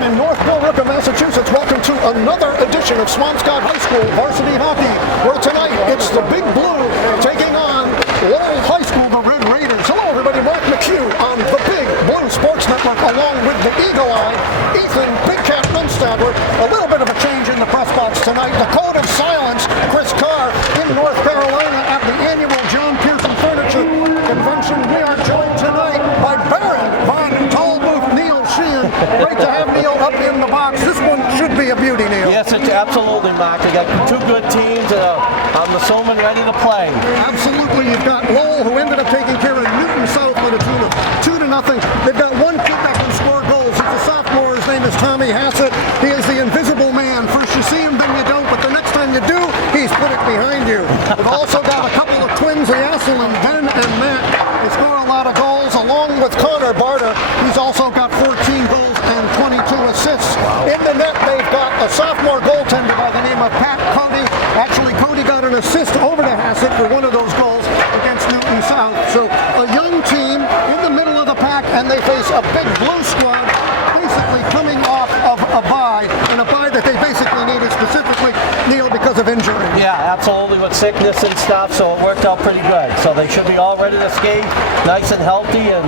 from in North Billerica, Massachusetts. Welcome to another edition of Swampscott High School Varsity Hockey, where tonight it's the Big Blue taking on Lowell High School, the Red Raiders. Hello everybody, Marc McHugh on the Big Blue Sports Network, along with the Eagle Eye, Ethan Big Cat Runstadler. A little bit of a change in the press box tonight. The Code of Silence, Chris Carr in North Carolina at the annual John Pearson Furniture Convention. We are joined tonight by Baron Von Tolbooth, Neil Sheehan. Great to have Neil up in the box. This one should be a beauty, Neil. Yes, it's absolutely, Marc. They got two good teams on the Soman ready to play. Absolutely. You've got Lowell, who ended up taking care of Newton South with a tune of 2-0. They've got one kid that can score goals. He's a sophomore. His name is Tommy Hassett. He is the invisible man. First you see him, then you don't. But the next time you do, he's put it behind you. We've also got a couple of twins, Yaselin, Ben and Matt. They score a lot of goals, along with Connor Barta. He's also got 14 goals and 22 assists. In the net, they've got a sophomore goaltender by the name of Pat Cody. Actually, Cody got an assist over to Hassett for one of those goals against Newton South. So a young team in the middle of the pack, and they face a Big Blue squad basically coming off of a bye, and a bye that they basically needed specifically, Neil, because of injury. Yeah, absolutely, with sickness and stuff, so it worked out pretty good. So they should be all ready to skate, nice and healthy, and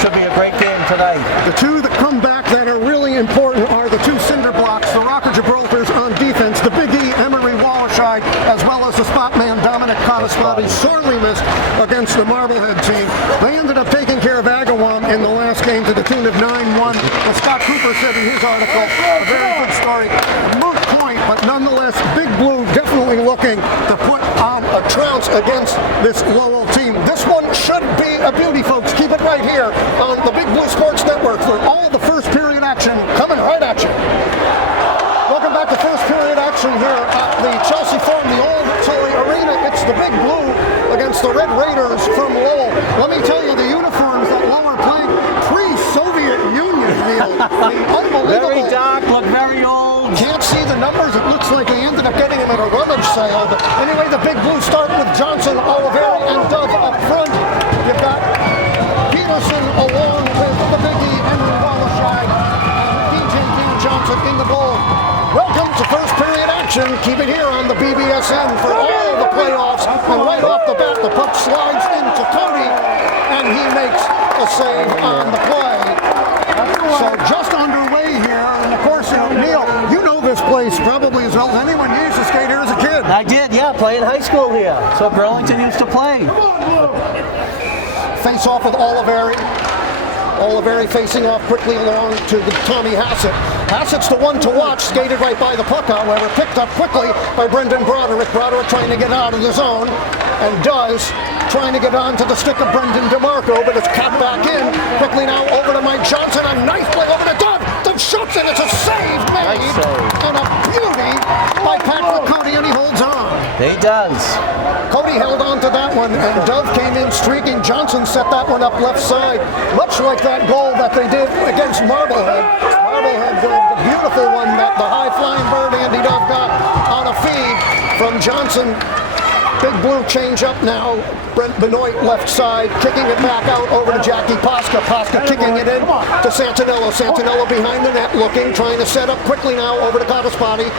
should be a great game tonight. The two that come back that are really important are the two cinder blocks, the Rocker Gibraltars on defense, the Big E, Emery Wallerscheid, as well as the spot man, Dominic Cottespotty, sorely missed against the Marblehead team. They ended up taking care of Agawam in the last game to the tune of 9-1. As Scott Cooper said in his article, a very good story. Moot point, but nonetheless, Big Blue definitely looking to put on a trounce against this Lowell team. This one should be a beauty, folks. Keep it right here on the Big Blue Sports Network for all the first period action coming right at you. Welcome back to first period action here at the Chelsea Forum, the old Tully Arena. It's the Big Blue against the Red Raiders from Lowell. Let me tell you, the uniforms that Lowell are playing, pre-Soviet Union, Neil. Unbelievable. Very dark, look very old. Can't see the numbers. It looks like they ended up getting them at a rummage sale. But anyway, the Big Blue start with Johnson, Oliveri, and Dove up front. You've got Peterson along with the Big E, Henry Wallerscheid, and DJ Dean Johnson in the goal. Welcome to first period action. Keep it here on the BBSN for all the playoffs. And right off the bat, the puck slides into Cody, and he makes a save on the play. So just underway here, and of course, Neil, you know this place probably as well as anyone. You used to skate here as a kid. I did, yeah, playing high school here. So Burlington used to play. Face off with Oliveri. Oliveri facing off quickly along to Tommy Hassett. Hassett's the one to watch, skated right by the puck, however, picked up quickly by Brendan Broderick. Broderick trying to get out of the zone, and does, trying to get onto the stick of Brendan DeMarco, but it's cut back in. Quickly now over to Mike Johnson, a nice play over to Dove. Dove shoots it, it's a save made, nice save. And a beauty by Patrick Cody, and he holds on. He does. Cody held on to that one, and Dove came in streaking. Johnson set that one up left side, much like that goal that they did against Marblehead. Marblehead, the beautiful one that the high-flying bird Andy Dove got on a feed from Johnson. Big Blue change up now. Brent Benoit left side, kicking it back out over to Jackie Posca. Posca kicking it in to Santinello. Santinello behind the net, looking, trying to set up quickly now over to Cottespotty.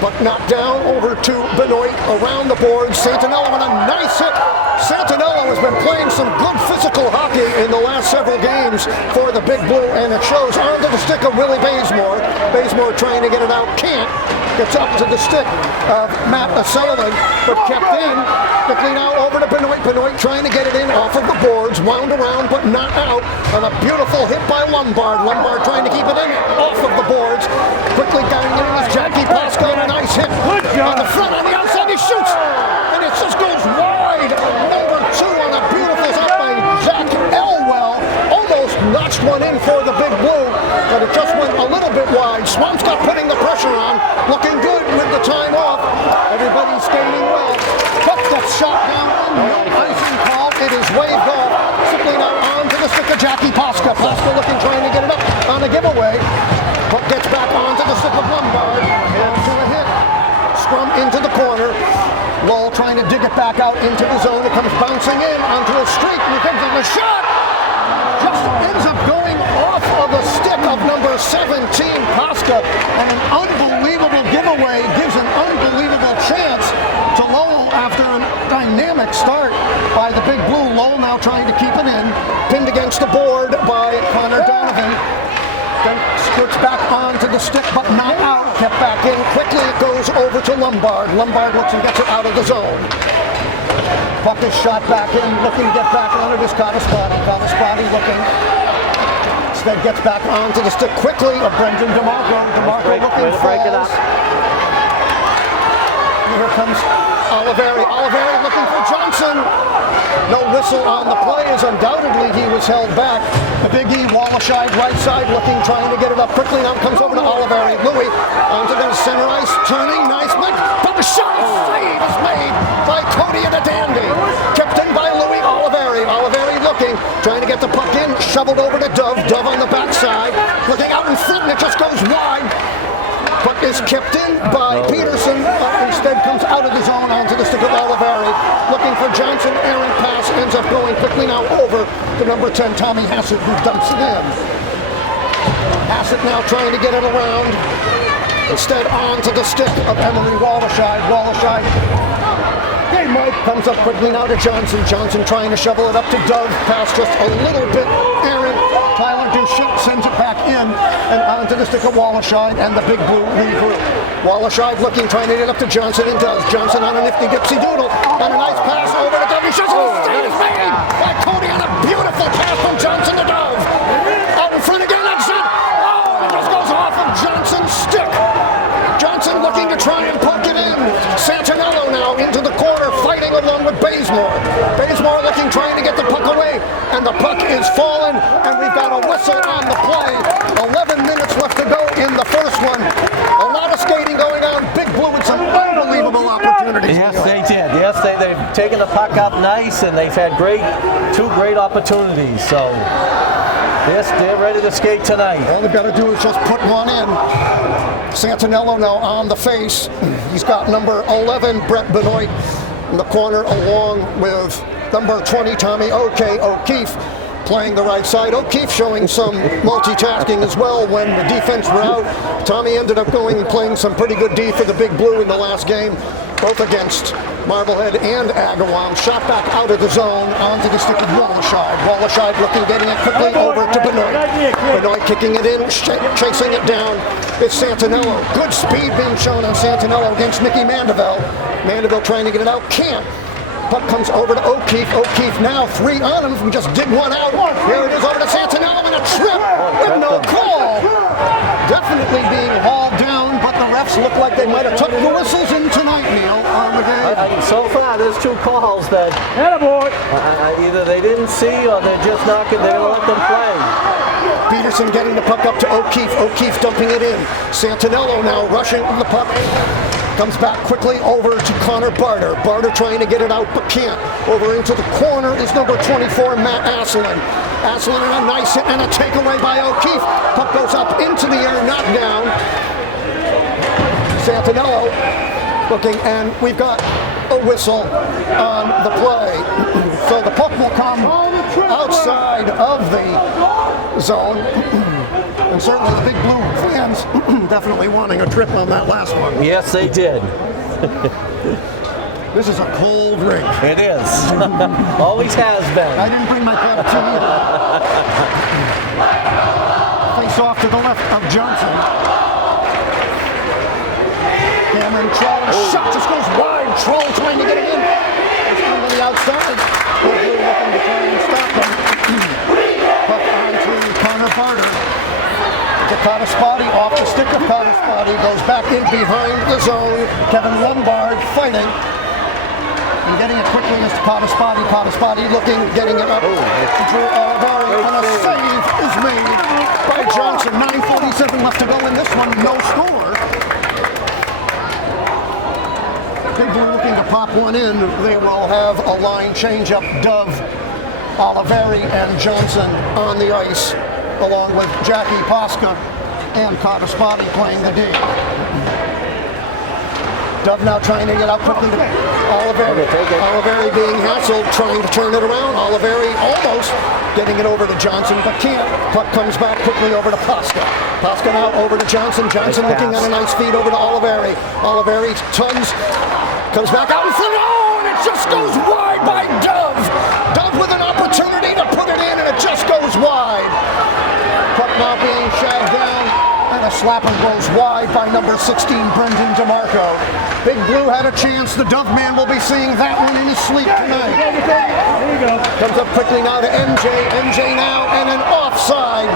But knocked down over to Benoit around the boards. Santinello with a nice hit. Santinello has been playing some good physical hockey in the last several games for the Big Blue, and it shows onto the stick of Willie Bazemore. Bazemore trying to get it out, can't. Gets up to the stick of Matt Assailin, but kept in. Quickly now over to Benoit. Benoit trying to get it in off of the boards, wound around but not out. And a beautiful hit by Lombard. Lombard trying to keep it in off of the boards. Quickly going in with Jackie Pascal. A nice hit on the front, on the outside. He shoots, and it just goes wide. Number 2 on a beautiful shot by Zach Elwell. Almost notched one in for the Big Blue, but it just went a little bit wide. Swampscott putting the pressure on, looking good with the time off. Everybody's skating well. But that shot down, no icing call. It is waved off. Simply now on to the stick of Jackie Posca. Posca looking, trying to get it up on a giveaway. But gets back onto the stick of Lombard. Onto a hit. Scrum into the corner. Lowell trying to dig it back out into the zone. It comes bouncing in onto a streak. And here comes the shot. Just ends up going off of the stick 17, Pasca, and an unbelievable giveaway gives an unbelievable chance to Lowell after a dynamic start by the Big Blue. Lowell now trying to keep it in, pinned against the board by Connor Donovan. Then skirts back onto the stick, but not out. Kept back in. Quickly it goes over to Lombard. Lombard looks and gets it out of the zone. Puck is shot back in, looking to get back on it is Cottaspotty. Cottaspotty looking. Instead gets back onto the stick quickly of Brendan DeMarco. DeMarco looking falls. Here comes Oliveri. Oliveri looking for Johnson. No whistle on the play as undoubtedly he was held back. The Big E, Wallerscheid right side looking, trying to get it up quickly. Now it comes over to Oliveri. Louis onto the center ice, turning, nice lick, but the shot save is made by Cody and a dandy. Kept in by Louis Oliveri. Oliveri looking, trying to get the puck in, shoveled over to Dove. Dove on the backside, looking out in front, and it just goes wide. Puck is kept in by Peterson, but instead comes out of the zone onto the stick of Oliveri. Looking for Johnson, errant pass, ends up going quickly now over to number 10, Tommy Hassett, who dumps it in. Hassett now trying to get it around. Instead onto the stick of Emery Wallerscheid. Wallerscheid, hey Mike, comes up quickly now to Johnson. Johnson trying to shovel it up to Doug. Pass just a little bit errant. Tyler Duchette sends it back in and onto the stick of Wallerscheid and the Big Blue regroup. Wallerscheid looking, trying to get up to Johnson, and does. Johnson on a nifty dipsy doodle and a nice pass over to Dove. He shots it. Save is made by Cody on a beautiful pass from Johnson to Dove. Out in front again, that's it. Oh, it just goes off of Johnson's stick. Johnson looking to try and poke it in. Santinello now into the corner, fighting along with Bazemore. Bazemore looking, trying to get the puck away, and the puck is fallen, and we've got a whistle on the play. 11 minutes left to go in the first one. A lot of skating going on. Big Blue with some unbelievable opportunities. Yes, they did. Yes, they've taken the puck up nice, and they've had two great opportunities. So, yes, they're ready to skate tonight. All they've got to do is just put one in. Santinello now on the face. He's got number 11, Brett Benoit, in the corner, along with number 20, Tommy O'Keefe, playing the right side. O'Keefe showing some multitasking as well when the defense were out. Tommy ended up going and playing some pretty good D for the Big Blue in the last game, both against Marblehead and Agawam. Shot back out of the zone onto the stick of Wallerscheid. Wallerscheid looking, getting it quickly over to Benoit. Benoit kicking it in, chasing it down. It's Santinello. Good speed being shown on Santinello against Nicky Mandeville. Mandeville trying to get it out, can't. Puck comes over to O'Keefe. O'Keefe now 3 on him. We just did one out. Here it is over to Santinello and a trip with no call. Definitely being hauled down, but the refs look like they might have tucked the whistles in tonight, Neil. So far, there's 2 calls that either they didn't see or they're just not going to let them play. Peterson getting the puck up to O'Keefe. O'Keefe dumping it in. Santinello now rushing on the puck. Comes back quickly over to Connor Barter. Barter trying to get it out, but can't. Over into the corner is number 24, Matt Asselin. Asselin and a nice hit and a takeaway by O'Keefe. Puck goes up into the air, not down. Santinello looking, and we've got a whistle on the play. So the puck will come outside of the zone. And certainly the Big Blue fans definitely wanting a trip on that last one. Yes, they did. This is a cold rink. It is. Always has been. I didn't bring my cup of tea either. Face off to the left of Johnson. Cameron Troll, shot just goes wide. Troll trying to get it in. It's on the outside. Big Blue looking to try and stop him. Puck on to Connor Barter. Cottaspotty off the stick of Cottaspotty, goes back in behind the zone. Kevin Lombard fighting and getting it quickly as to Cottaspotty. Cottaspotty looking, getting it up to Drew Oliveri, and a save is made by Johnson. 9:47 left to go in this one, no score. Big Blue looking to pop one in. They will have a line change-up. Dove, Oliveri, and Johnson on the ice, along with Jackie Pasca and Cottaspotty playing the D. Dove now trying to get out quickly to Oliveri. Oliveri being hassled, trying to turn it around. Oliveri almost getting it over to Johnson, but can't. Puck comes back quickly over to Posca. Posca now over to Johnson. Johnson looking at a nice feed over to Oliveri. Oliveri comes back out in front. Oh, and it just goes wide by Dove. Dove with an opportunity to put it in, and it just goes wide. Puck now being shagged down. And a slapper goes wide by number 16, Brendan DeMarco. Big Blue had a chance. The Dove man will be seeing that one in his sleep tonight. There you go. Comes up quickly now to MJ. MJ now, and an offside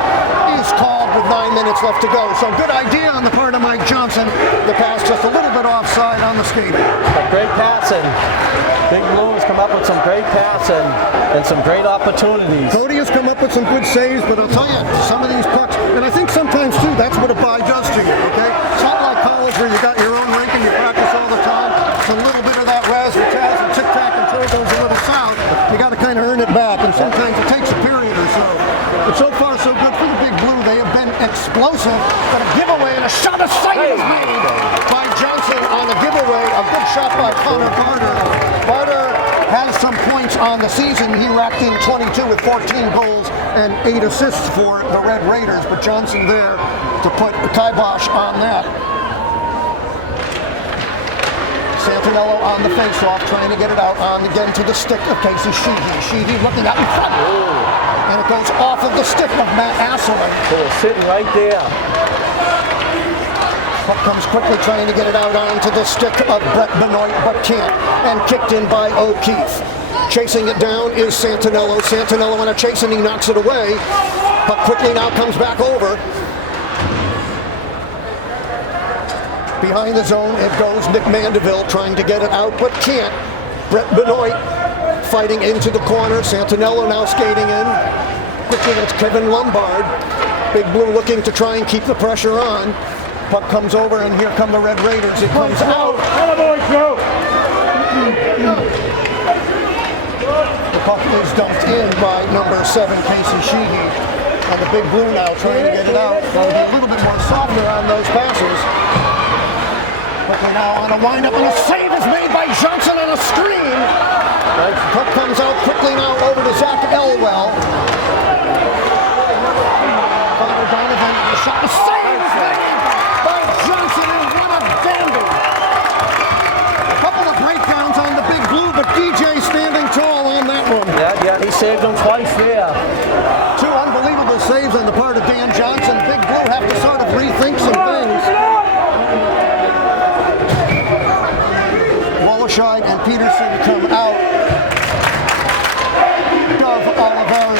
is called with 9 minutes left to go. So good idea on the part of Mike Johnson. The pass just a little bit offside on the skating. But great passing. Big Blue has come up with some great passing and some great opportunities. Cody has come up with some good saves, but I'll tell you, some of these pucks, and I think sometimes too, that's what a bye does to you, okay? It's not like college where you got your own rink and you practice all the time. It's a little bit of that razzmatazz and tic-tac until it goes a little south. You got to kind of earn it back, and sometimes it takes a period or so. But so far, so good for the Big Blue. They have been explosive, but a giveaway and a shot of sight is made by Johnson on a giveaway. A good shot by Connor Barter. Barter has some points on the season. He racked in 22 with 14 goals and 8 assists for the Red Raiders, but Johnson there to put the kibosh on that. Santinello on the face-off, trying to get it out on again to the stick of Casey Sheehan. Sheehan looking out in front. And it goes off of the stick of Matt Asselman. So it's sitting right there. Puck comes quickly trying to get it out onto the stick of Brett Benoit, but can't. And kicked in by O'Keefe. Chasing it down is Santinello. Santinello on a chase and he knocks it away. Puck quickly now comes back over. Behind the zone it goes. Nick Mandeville trying to get it out, but can't. Brett Benoit fighting into the corner. Santinello now skating in. Quickly it's Kevin Lombard. Big Blue looking to try and keep the pressure on. Puck comes over, and here come the Red Raiders. It comes out. The puck is dumped in by number 7, Casey Sheehan. And the Big Blue now trying to get it out. They'll be a little bit more softer on those passes. Quickly now on a windup, and a save is made by Johnson on a screen. Puck comes out quickly now over to Zach Elwell. Connor Donovan, the shot, the save is made by Johnson, and what a dandy. A couple of breakdowns on the Big Blue, but DJ standing tall on that one. Yeah, he saved them twice there. 2 unbelievable saves on the part of Dan Johnson. Big Blue have to sort of rethink some things. Wallerscheid and Peterson come out. Dove, Oliveri,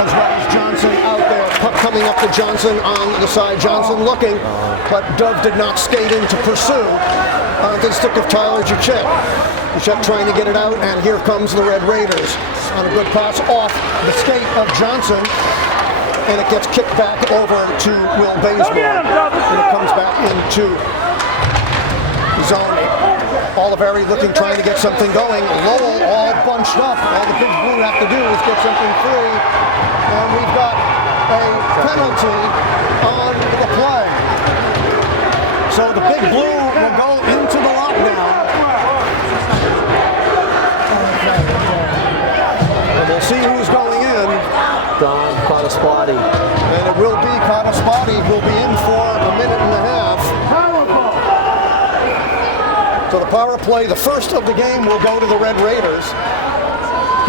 as well as Johnson out there. Puck coming up to Johnson on the side. Johnson looking, but Dove did not skate in to pursue onto the stick of Tyler Juchek. Juchek trying to get it out, and here comes the Red Raiders on a good pass off the skate of Johnson, and it gets kicked back over to Will Bazemore, and it comes back into zone. Oliveri looking, trying to get something going. Lowell all bunched up. All the Big Blue have to do is get something free. And we've got a penalty on the play. So the Big Blue will go into the lockdown. And we'll see who's going in. Don Cottaspotty. And it will be Cottaspotty who will be in for a minute and a half. So the power play, the first of the game, will go to the Red Raiders.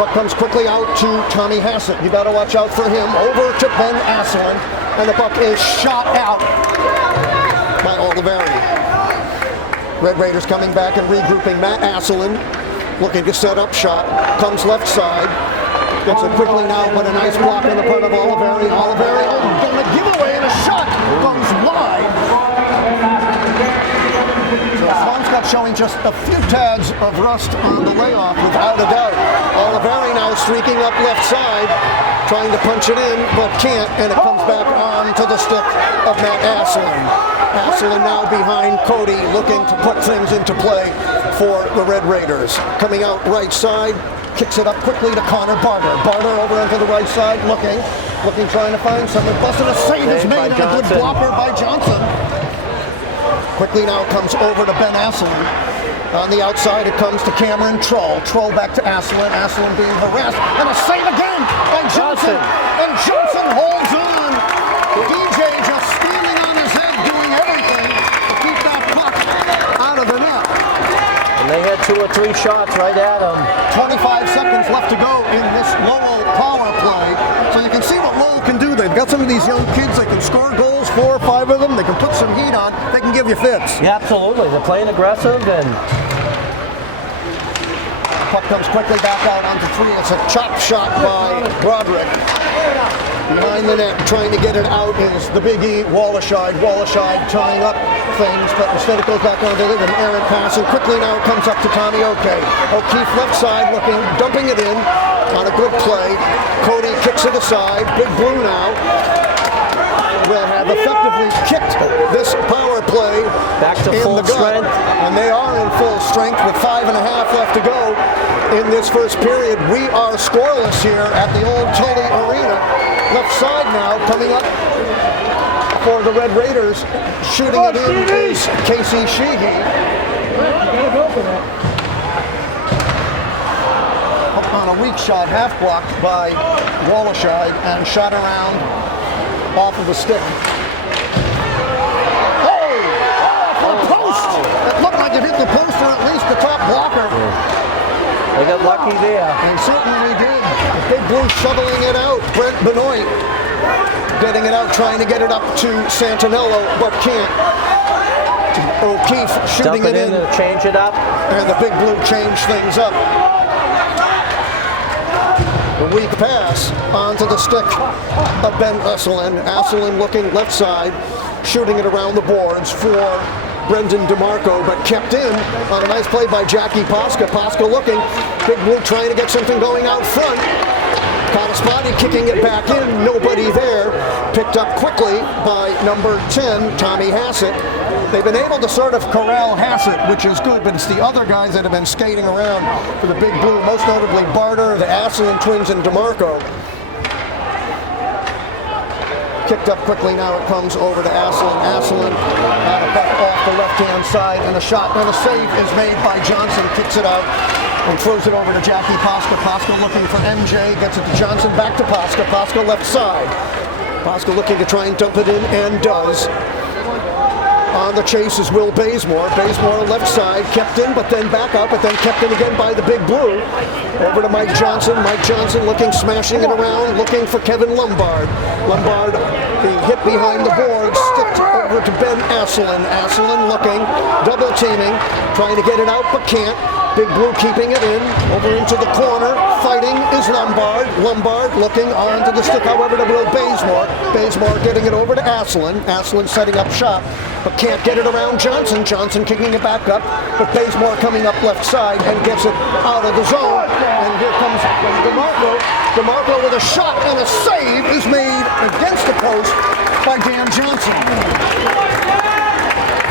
Puck comes quickly out to Tommy Hassett. You got to watch out for him. Over to Ben Asselin, and the puck is shot out by Oliveri. Red Raiders coming back and regrouping. Matt Asselin looking to set up shot. Comes left side. Gets it quickly now, but a nice block on the part of Oliveri. Oliveri, going to give away, and a shot goes wide. So Swampscott showing just a few tads of rust on the layoff, without a doubt. Oliveri now streaking up left side, trying to punch it in, but can't, and it comes back on to the stick of Matt Asselin. Asselin now behind Cody, looking to put things into play for the Red Raiders. Coming out right side, kicks it up quickly to Connor Barter. Barter over onto the right side, looking, trying to find someone. Busted, a save is made, and a good blocker by Johnson. Quickly now comes over to Ben Asselin. On the outside, it comes to Cameron Troll. Troll back to Asselin. Asselin being harassed. And a save again by Johnson. And Johnson holds on. DJ just standing on his head, doing everything to keep that puck out of the net. And they had 2 or 3 shots right at him. 25 seconds left to go in this Lowell power play. So you can see what Lowell can do. They've got some of these young kids that can score goals, 4 or 5 of them. They can put some heat on. They can give you fits. Yeah, absolutely. They're playing aggressive and puck comes quickly back out onto 3. It's a chop shot by Broderick. Behind the net, trying to get it out is the Big E, Wallerscheid. Wallerscheid tying up things, but instead it goes back onto it, and Aaron passing. Quickly now it comes up to Tommy O'Keefe. O'Keefe left side looking, dumping it in on a good play. Cody kicks it aside. Big Blue now will have effectively kicked this power play back to in full the gut. strength. And they are in full strength with 5.5 left to go in this first period. We are scoreless here at the old Tully Arena. Left side now coming up for the Red Raiders. Shooting it in is Casey Sheehan. Up on a weak shot, half blocked by Wallerscheid and shot around off of the stick. For a post! It looked like it hit the post or at least the top blocker. They got lucky there. They certainly did. Big Blue shoveling it out. Brent Benoit getting it out, trying to get it up to Santinello, but can't. O'Keefe shooting Dump it in. To change it up. And the Big Blue changed things up. The weak pass onto the stick of Ben Asselin. Asselin looking left side, shooting it around the boards for Brendan DeMarco, but kept in on a nice play by Jackie Posca. Posca looking. Big Blue trying to get something going out front. Cottaspati kicking it back in. Nobody there. Picked up quickly by number 10, Tommy Hassett. They've been able to sort of corral Hassett, which is good, but it's the other guys that have been skating around for the Big Blue, most notably Barter, the Asselin twins, and DeMarco. Kicked up quickly, now it comes over to Asselin. Asselin had a buck off the left-hand side, and a shot and a save is made by Johnson. Kicks it out and throws it over to Jackie Posca. Posca looking for MJ, gets it to Johnson, back to Posca. Posca left side. Posca looking to try and dump it in, and does. On the chase is Will Bazemore. Bazemore left side, kept in, but then back up, but then kept in again by the Big Blue. Over to Mike Johnson. Mike Johnson looking, smashing it around, looking for Kevin Lombard. Lombard being hit behind the board, sticked over to Ben Asselin. Asselin looking, double teaming, trying to get it out, but can't. Big Blue keeping it in, over into the corner, fighting is Lombard. Lombard looking onto the stick, however, to Will Bazemore. Bazemore getting it over to Asselin. Asselin setting up shop, but can't get it around Johnson. Johnson kicking it back up, but Bazemore coming up left side and gets it out of the zone. And here comes DeMarco. DeMarco with a shot, and a save is made against the post by Dan Johnson.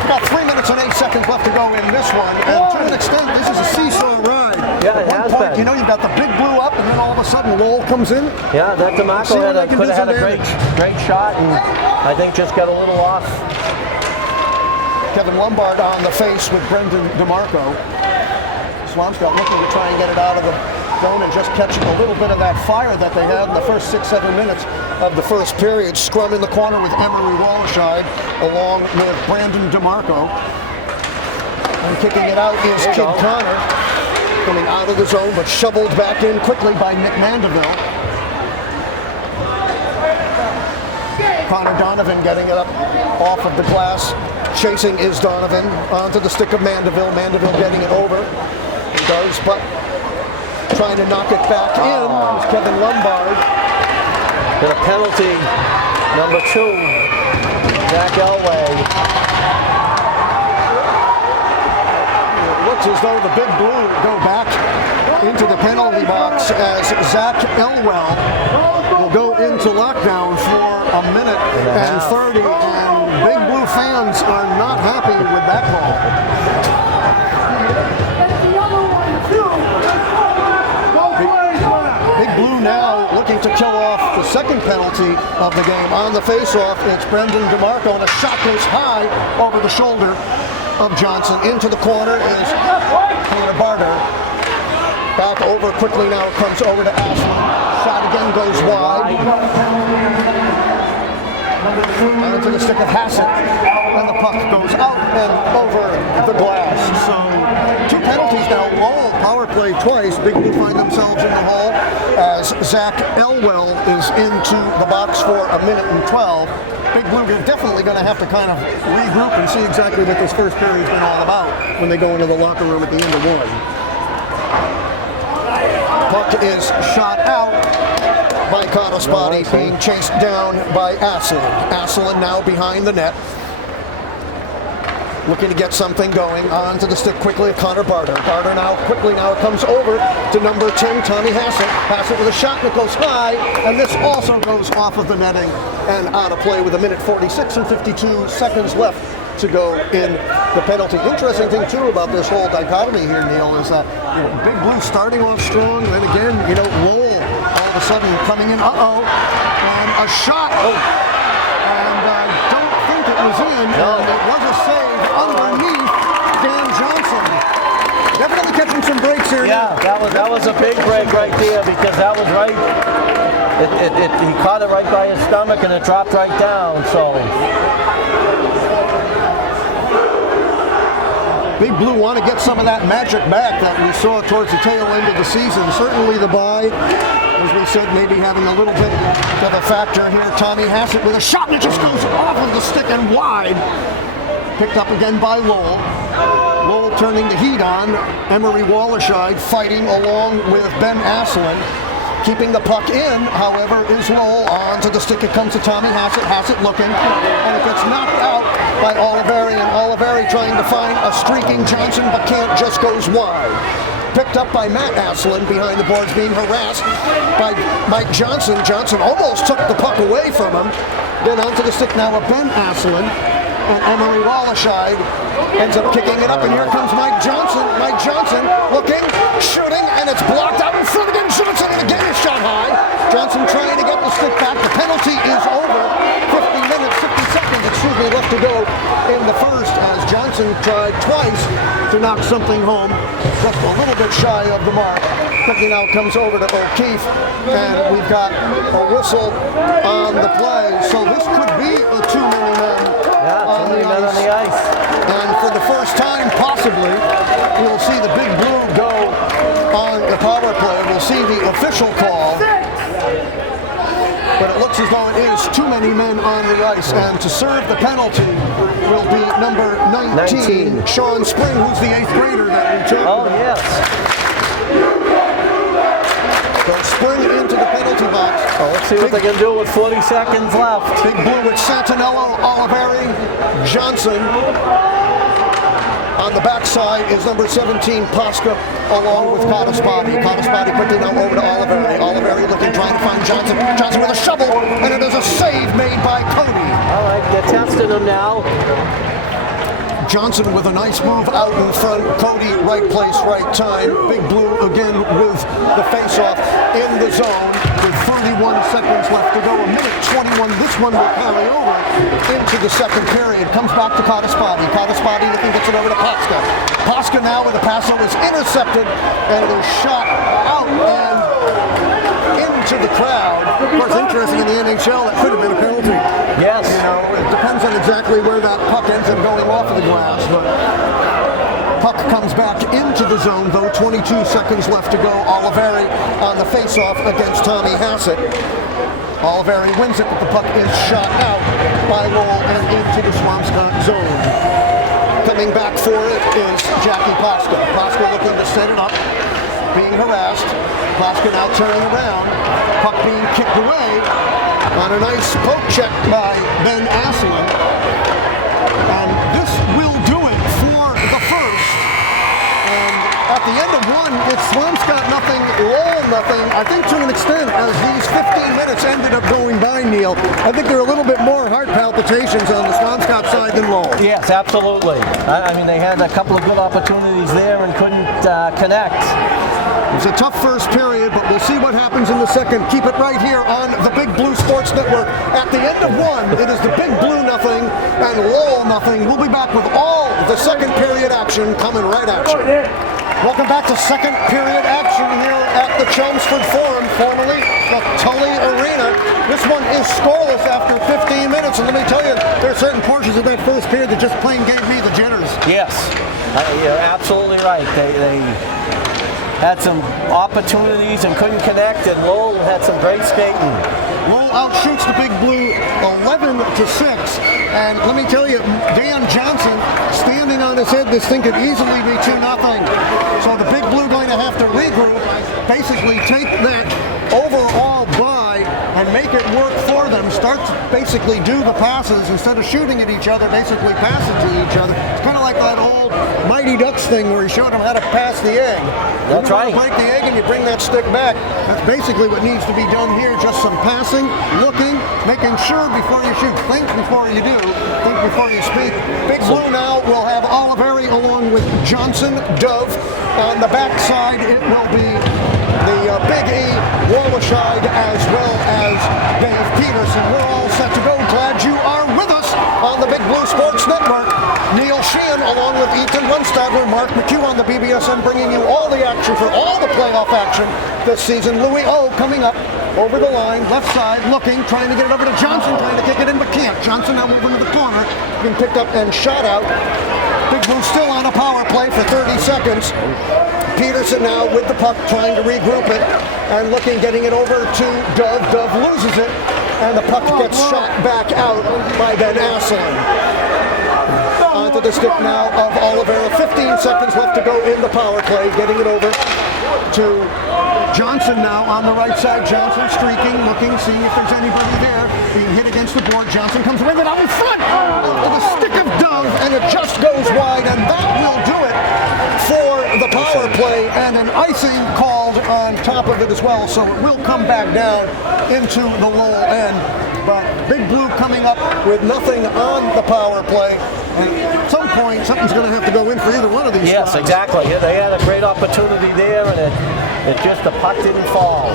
About 3 minutes and 8 seconds left to go in this one, and to an extent, this is a seesaw ride. Yeah, it has been. You know, you've got the Big Blue up, and then all of a sudden, Lowell comes in. Yeah, that DeMarco could have had a great shot, and I think just got a little off. Kevin Lombard on the face with Brendan DeMarco. Swampscott looking to try and get it out of the zone and just catching a little bit of that fire that they had in the first 6-7 minutes of the first period. Scrum in the corner with Emery Wallerscheid along with Brandon DeMarco. And kicking it out is Kid Connor, coming out of the zone but shoveled back in quickly by Nick Mandeville. Connor Donovan getting it up off of the glass. Chasing is Donovan onto the stick of Mandeville. Mandeville getting it over. He does, but trying to knock it back in is Kevin Lombard. Got a penalty, number 2, Zach Elway. It looks as though the Big Blue go back into the penalty box as Zach Elwell will go into lockdown for a minute and 30, and Big Blue fans are not happy with that call. Big Blue now looking looking to kill off the second penalty of the game. On the face-off, it's Brendan DeMarco, and a shot goes high over the shoulder of Johnson. Into the corner is Connor Barter. Back over quickly now, it comes over to Ashley. Shot again goes wide. Onto the stick of Hassett, and the puck goes out and over the glass. So 2 penalties now. Lowell power play twice. Big Blue find themselves in the hole as Zach Elwell is into the box for 1:12. Big Blue are definitely going to have to kind of regroup and see exactly what this first period's been all about when they go into the locker room at the end of one. Puck is shot out by Cottaspotty, being chased down by Asselin. Asselin now behind the net, looking to get something going. Onto the stick quickly of Connor Barter. Barter now quickly now it comes over to number 10, Tommy Hassett. Hassett with a shot that goes high, and this also goes off of the netting and out of play with 1:46 and 52 seconds left to go in the penalty. Interesting thing too about this whole dichotomy here, Neil, is that Big Blue starting off strong, then again, Lowell all of a sudden coming in. And a shot. And I don't think it was in. And it was a save underneath Dan Johnson. Definitely catching some breaks here. Yeah, that was a big break right there, because that was right. He caught it right by his stomach and it dropped right down. So Big Blue want to get some of that magic back that we saw towards the tail end of the season. Certainly the bye, as we said, maybe having a little bit of a factor here. Tommy Hassett with a shot that just goes off of the stick and wide. Picked up again by Lowell. Lowell turning the heat on. Emery Wallerscheid fighting along with Ben Asselin. Keeping the puck in, however, is Lowell. Onto the stick, it comes to Tommy Hassett. Hassett looking, and it gets knocked out by Oliveri, and Oliveri trying to find a streaking Johnson, but can't, just goes wide. Picked up by Matt Asselin behind the boards, being harassed by Mike Johnson. Johnson almost took the puck away from him. Then onto the stick now of Ben Asselin, and Emery Wallerscheid ends up kicking it up, and here comes Mike Johnson. Mike Johnson looking, shooting, and it's blocked out in front again. Johnson, and again is shot high. Johnson trying to get the stick back. The penalty is over. 50 minutes, 50 seconds, left to go in the first, as Johnson tried twice to knock something home, just a little bit shy of the mark. Quickly now comes over to O'Keefe, and we've got a whistle on the play. So this could be a 2-man on the ice. And for the first time, possibly, we'll see the Big Blue go on the power play. We'll see the official call. But it looks as though it is too many men on the ice. And to serve the penalty will be number 19. Sean Spring, who's the 8th grader that we took. Oh, yes. So Spring into the penalty box. Oh, let's see what they can do with 40 seconds left. Big Blue with Santinello, Oliveri, Johnson. On the backside is number 17, Posca, along with Cottaspotty. Cottaspotty quickly now over to Oliveri. Oliveri looking, trying to find Johnson. Johnson with a shovel, and it is a save made by Cody. All right, they're testing him now. Johnson with a nice move out in front. Cody, right place, right time. Big Blue again with the face-off in the zone with 31 seconds left to go. 1:21. This one will carry over into the second period. Comes back to Cottaspotty. Cottaspotty looking, gets it over to Posca. Posca now with a pass that was intercepted, and it is shot out and into the crowd. Of course, interesting in the NHL, that could have been a penalty. Yes. It depends on exactly where that puck ends up going off of the glass, but puck comes back into the zone, though. 22 seconds left to go. Oliveri on the face-off against Tommy Hassett. Oliveri wins it, but the puck is shot out by Lowell and into the Swampscott zone. Coming back for it is Jackie Posca. Posca looking to set it up, being harassed. Posca now turning around. Puck being kicked away on a nice poke check by Ben Asselin. And this will do it for the first. And at the end of one, it's Swampscott nothing, Lowell nothing. I think to an extent, as these 15 minutes ended up going by, Neil, I think there are a little bit more heart palpitations on the Swampscott side than Lowell. Yes, absolutely. I mean, they had a couple of good opportunities there and couldn't connect. It was a tough first period, but we'll see what happens in the second. Keep it right here on the Big Blue Sports Network. At the end of one, it is the Big Blue nothing and Lowell nothing. We'll be back with all the second period action coming right at you. Welcome back to second period action here at the Chelmsford Forum, formerly the Tully Arena. This one is scoreless after 15 minutes, and let me tell you, there are certain portions of that first period that just plain gave me the jitters. Yes, you're absolutely right. They had some opportunities and couldn't connect, and Lowell had some great skating. Lowell outshoots the Big Blue 11-6, and let me tell you, Dan Johnson standing on his head, this thing could easily be 2-0. So the Big Blue going to have to regroup, basically take that overall bye and make it work for them. Start to basically do the passes instead of shooting at each other, basically pass it to each other. It's kind of like that old Mighty Ducks thing where he showed them how to pass the egg. That's right. You break the egg and you bring that stick back. That's basically what needs to be done here. Just some passing, looking, making sure before you shoot. Think before you do. Think before you speak. Big Blue now will have Oliveri along with Johnson, Dove. On the backside, it will be the Big E, Warleshide, as well as Dave Peterson. We're all set to go. Glad you are with us on the Big Blue Sports Network. Neil Sheehan along with Ethan Runstadler, Marc McHugh on the BBSN, bringing you all the action for all the playoff action this season. Louis O coming up over the line, left side, looking, trying to get it over to Johnson, trying to kick it in, but can't. Johnson now moving to the corner, being picked up and shot out. Big Blue still on a power play for 30 seconds. Peterson now with the puck, trying to regroup it and looking, getting it over to Dove. Dove loses it, and the puck gets shot back out by Ben Asselin. Onto the stick now of Oliveri. 15 seconds left to go in the power play, getting it over to Johnson now on the right side. Johnson streaking, looking, seeing if there's anybody there. Being hit against the board. Johnson comes with it out in front to the stick of Dove, and it just goes wide, and that will do it for the power play, and an icing called on top of it as well, so it will come back down into the Lowell end. But Big Blue coming up with nothing on the power play. And at some point, something's going to have to go in for either one of these. Yes, spots. exactly. They had a great opportunity there, and it just, the puck didn't fall.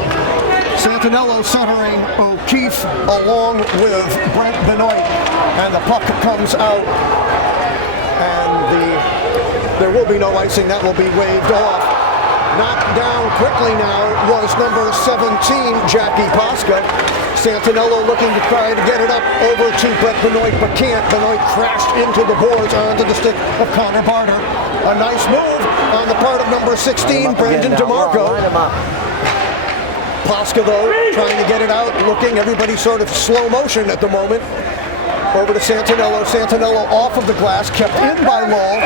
Santinello centering O'Keefe along with Brent Benoit, and the puck comes out, and there will be no icing. That will be waved off. Knocked down quickly now was number 17, Jackie Posca. Santinello looking to try to get it up over to Brent Benoit, but can't. Benoit crashed into the boards onto the stick of Connor Barter. A nice move on the part of number 16, Brendan DeMarco. Posca, though, trying to get it out, looking, everybody sort of slow motion at the moment. Over to Santinello. Santinello off of the glass, kept in by Lowell.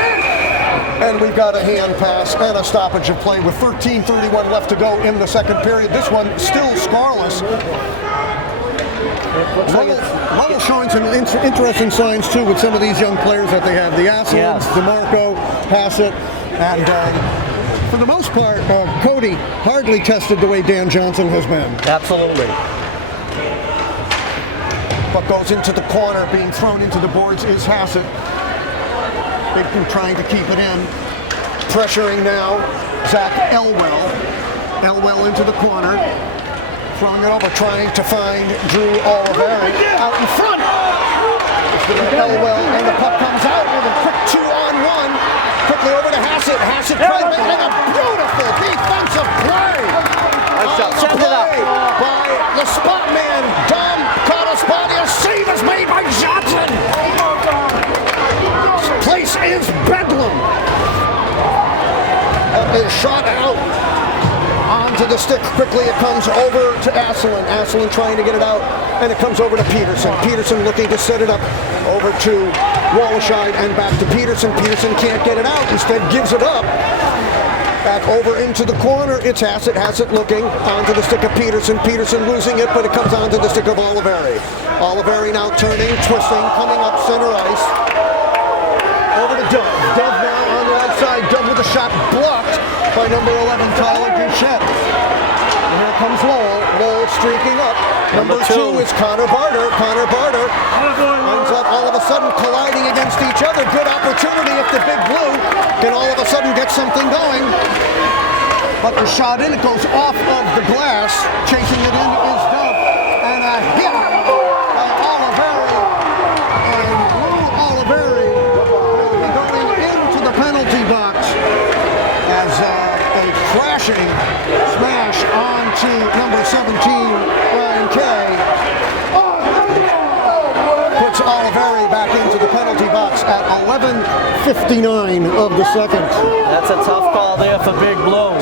And we've got a hand pass and a stoppage of play with 13:31 left to go in the second period. This one still scoreless. Lowell showing some interesting signs, too, with some of these young players that they have. The Asselins, DeMarco, Hassett, and for the most part, Cody hardly tested the way Dan Johnson has been. Absolutely. But goes into the corner, being thrown into the boards is Hassett. Big Blue trying to keep it in. Pressuring now, Zach Elwell. Elwell into the corner. Throwing it over, trying to find Drew Oliveri. Out in front! Elwell, and the puck comes out with a quick 2-on-1. Quickly over to Hassett. Hassett trying to make a beautiful defensive play. Set it up by the spot man, Dom caught a spot. A save is made by Johnson. This place is bedlam. Is shot out onto the stick. Quickly it comes over to Asselin. Asselin trying to get it out, and it comes over to Peterson. Peterson looking to set it up over to Warleshide and back to Peterson. Peterson can't get it out. Instead gives it up. Back over into the corner. It's Hassett. Hassett looking onto the stick of Peterson. Peterson losing it, but it comes onto the stick of Oliveri. Oliveri now turning, twisting, coming up center ice. Over to Dove. Dove now on the outside. Dove with a shot blocked by number 11, Tyler Duchette. And here comes Lowell. Lowell streaking up. Number 2 is Connor Barter. Connor Barter ends up all of a sudden colliding against each other. Good opportunity if the Big Blue can all of a sudden get something going. but the shot in, it goes off of the glass. Chasing it in is Dove, and a hit by Oliveri, and Lou Oliveri will be going into the penalty box as a crashing smash onto number 17, Ryan Kay, puts Oliveri back into the penalty box at 11:59 of the second. That's a tough call there for Big Blue.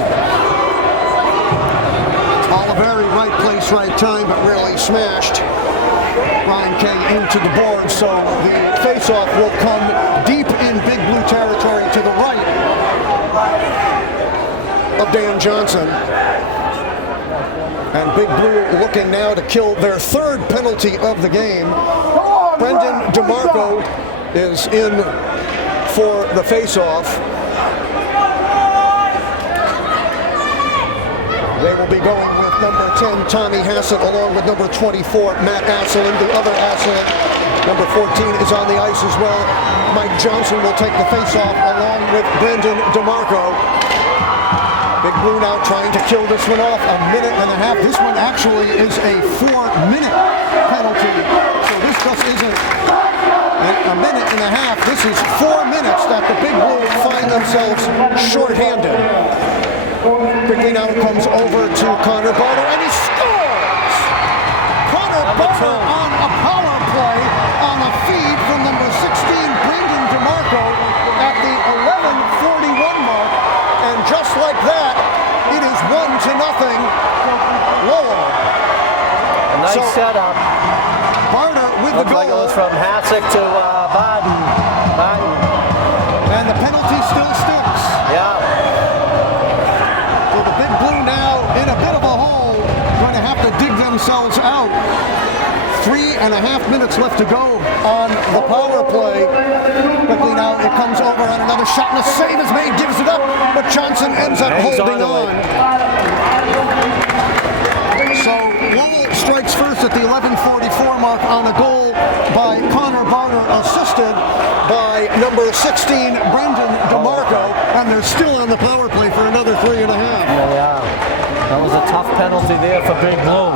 Oliveri, right place, right time, but really smashed Ryan Kay into the board. So the face-off will come deep in Big Blue territory to the right of Dan Johnson. And Big Blue looking now to kill their third penalty of the game. Brendan DeMarco is in for the face-off. They will be going with number 10, Tommy Hassett, along with number 24, Matt Asselin. The other Asselin, number 14, is on the ice as well. Mike Johnson will take the face-off along with Brendan DeMarco. Big Blue now trying to kill this one off. A minute and a half. This one actually is a 4-minute penalty. So this just isn't a minute and a half. This is 4 minutes that the Big Blue find themselves shorthanded. Quickly now comes over to Connor Barter, and he scores! Connor Barter on a power play on a feed from number 16, Brendan DeMarco, at the 11:41 mark. And just like that, it is 1-0 Lowell. Nice setup. Barter with the Looks goal. like it was from Hassett to Baden. And the penalty still sticks. Yeah. So the Big Blue now in a bit of a hole, going to have to dig themselves out. 3.5 minutes left to go on the power play. Quickly now, it comes over on another shot, and a save is made, gives it up, but Johnson ends up holding on. So Lowell strikes first at the 11:44 mark on a goal by Connor Barter, assisted by number 16, Brendan DeMarco, and they're still on the power play for another 3.5. Yeah. That was a tough penalty there for Big Blue.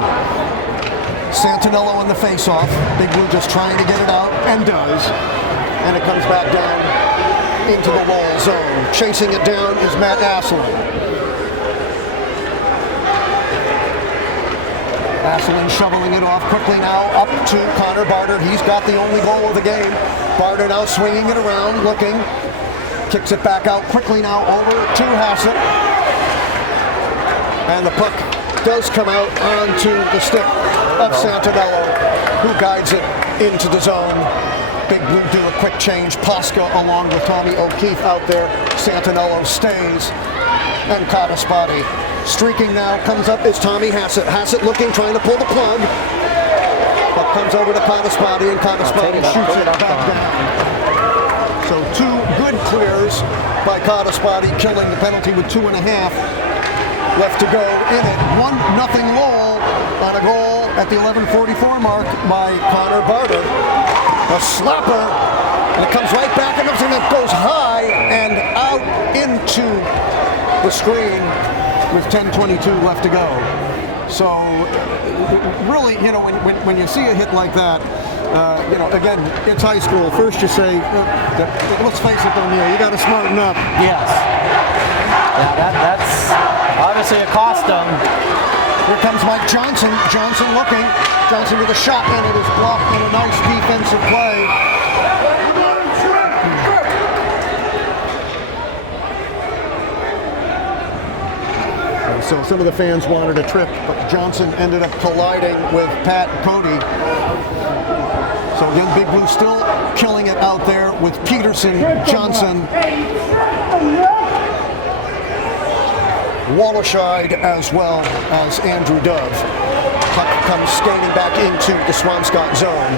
Santinello in the face-off. Big Blue just trying to get it out, and does. And it comes back down into the Lowell zone. Chasing it down is Matt Asselin. Asselin shoveling it off quickly now up to Connor Barter. He's got the only goal of the game. Barter now swinging it around, looking. Kicks it back out quickly now over to Hassett. And the puck does come out onto the stick of Santinello, who guides it into the zone. Big Blue do a quick change. Posca along with Tommy O'Keefe out there. Santinello stays. And Kataspati streaking now. Comes up is Tommy Hassett. Hassett looking, trying to pull the plug. But comes over to Kataspati, and Kataspati shoots it back down. So 2 good clears by Kataspati, killing the penalty with 2.5 left to go in it. 1-0 Lowell on a goal at the 11:44 mark by Connor Barter. A slapper, and it comes right back and it goes high and out into the screen with 10:22 left to go. So really, you know, when you see a hit like that, you know, again, it's high school. First you say, let's face it, O'Neill, you got to smarten up. Yes. Yeah, that's obviously a cost them. Here comes Mike Johnson. Johnson looking. Johnson with a shot, and it is blocked in a nice defensive play. And so some of the fans wanted a trip, but Johnson ended up colliding with Pat Cody. So again, Big Blue still killing it out there with Peterson, Johnson, Wallerscheid, as well as Andrew Dove. Puck comes skating back into the Swampscott zone.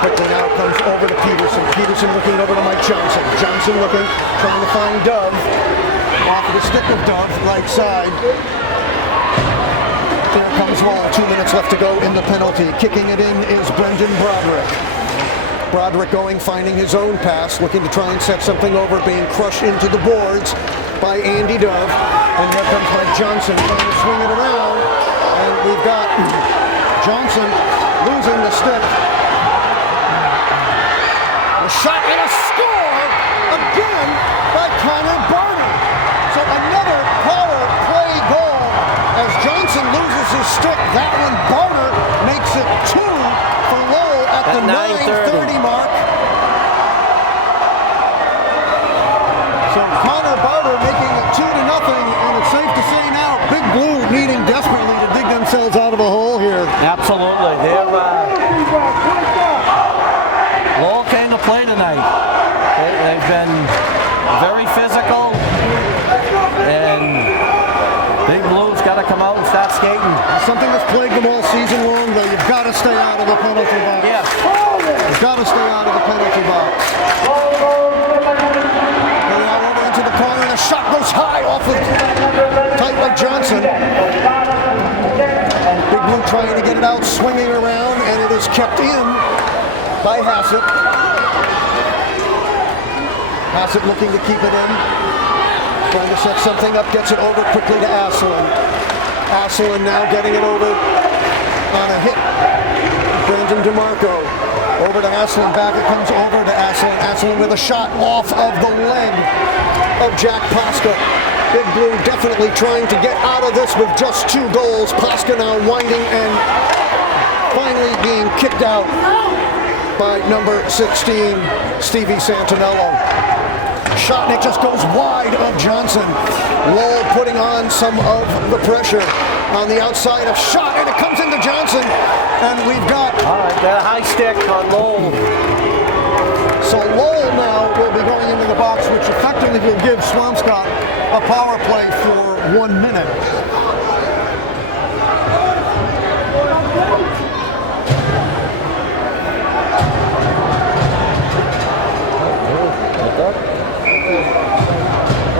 Quickly now comes over to Peterson. Peterson looking over to Mike Johnson. Johnson looking, trying to find Dove. Off of the stick of Dove, right side. There comes Lowell. 2 minutes left to go in the penalty. Kicking it in is Brendan Broderick. Broderick going, finding his own pass, looking to try and set something over, being crushed into the boards by Andy Dove. And here comes Mike Johnson trying to swing it around. And we've got Johnson losing the stick. A shot and a score again by Connor Barter. So another power play goal as Johnson loses his stick. That one, Barter makes it 2 for Lowell at the 9:30 mark. So Connor Barter making it 2-0, and it's safe to say now, Big Blue needing desperately to dig themselves out of a hole here. Absolutely. Lowell came to play tonight. They've been very physical, and Big Blue's got to come out and start skating. Something that's plagued them all season long, though. You've got to stay out of the penalty box. Yes. You've got to stay out of the penalty box. Going out over into the corner, and a shot goes high off of tight by Johnson. Big Blue trying to get it out, swinging around, and it is kept in by Hassett. Hassett looking to keep it in. Trying to set something up, gets it over quickly to Asselin. Asselin now getting it over on a hit. Brandon DeMarco over to Asselin, back it comes over to Asselin. Asselin with a shot off of the leg of Jack Posca. Big Blue definitely trying to get out of this with just 2 goals. Posca now winding and finally being kicked out by number 16, Stevie Santinello. Shot, and it just goes wide of Johnson. Lowell putting on some of the pressure on the outside. A shot, and it comes into Johnson. And we've got... All right, that high stick on Lowell. So Lowell now will be going into the box, which effectively will give Swampscott a power play for 1 minute.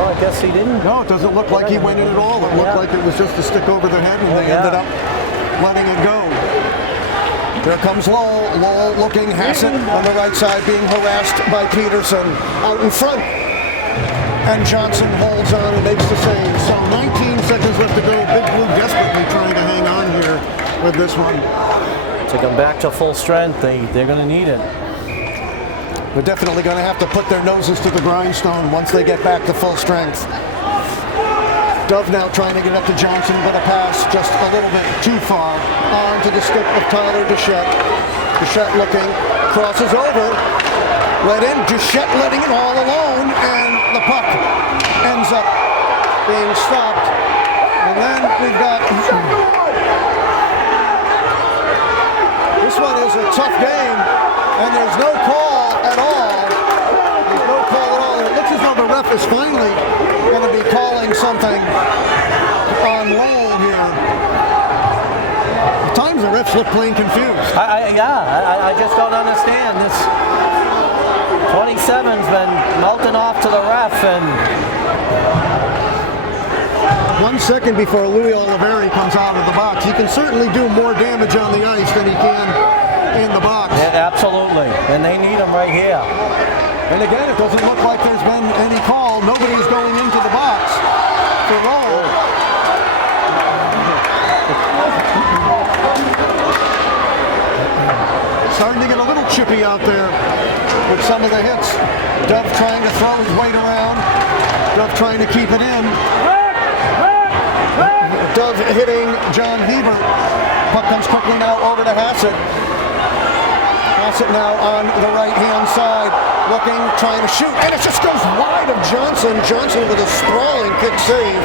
I guess he didn't. No, it doesn't look like he went in at all. It looked like it was just a stick over the head, and they ended up letting it go. Here comes Lowell. Lowell looking, Hassett on the right side being harassed by Peterson out in front. And Johnson holds on and makes the save. So 19 seconds left to go. Big Blue desperately trying to hang on here with this one. To come back to full strength, they're going to need it. They're definitely going to have to put their noses to the grindstone once they get back to full strength. Dove now trying to get up to Johnson, but a pass just a little bit too far onto the stick of Tyler Duchette. Duchette looking, crosses over, let in, Duchette letting it all alone, and the puck ends up being stopped. And then we've got... This one is a tough game, and there's no call at all. There's no call at all. It looks as though the ref is finally going to be calling something on Lowell here. At times the refs look plain confused. I just don't understand. This 27's been melting off to the ref, and 1 second before Louis Oliveri comes out of the box. He can certainly do more damage on the ice than he can in the box. Yeah, absolutely, and they need him right here. And again, it doesn't look like there's been any call. Nobody is going into the box for Lowell. Starting to get a little chippy out there with some of the hits. Dove trying to throw his weight around. Dove trying to keep it in. Dove hitting John Hebert. Puck comes quickly now over to Hassett. Hassett now on the right-hand side, looking, trying to shoot, and it just goes wide of Johnson. Johnson with a sprawling kick save.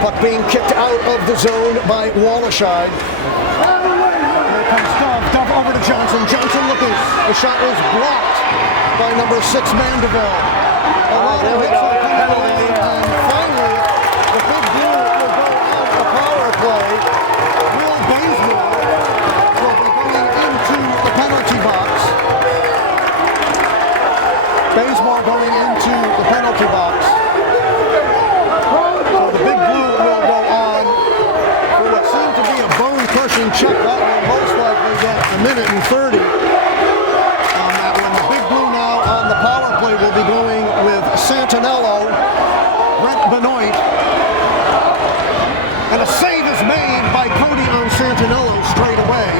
Puck being kicked out of the zone by Wallerscheid. Here comes Dove. Dove over to Johnson. Johnson looking. The shot was blocked by number 6 Mandeville. There we go. And finally, the Big Blue will go out a power play. Will Baysmore will be going into the penalty box. Baysmore going into the penalty box. So the Big Blue will go on for what seemed to be a bone-crushing check. That will most likely get a minute and 30. made by Cody on Santinello straight away.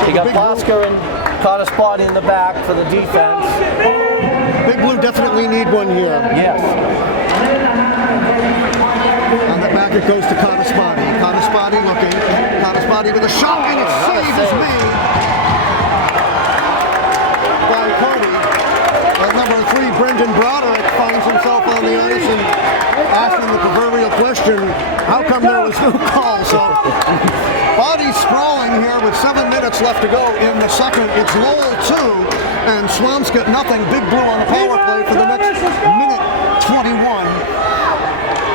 So You got Plasker and caught a spot in the back for the defense. Big Blue definitely need one here. Yes. On the back it goes to Cottaspotty. Cottaspotty looking. Cottaspotty with a shot, and its save is made by Cody. And number 3, Brendan Broderick, finds himself on the ice and asking the proverbial question, how come there was no call? So, Body's sprawling here with 7 minutes left to go in the second. It's Lowell 2 and Swampscott nothing. Big Blue on the power play for the next minute 21.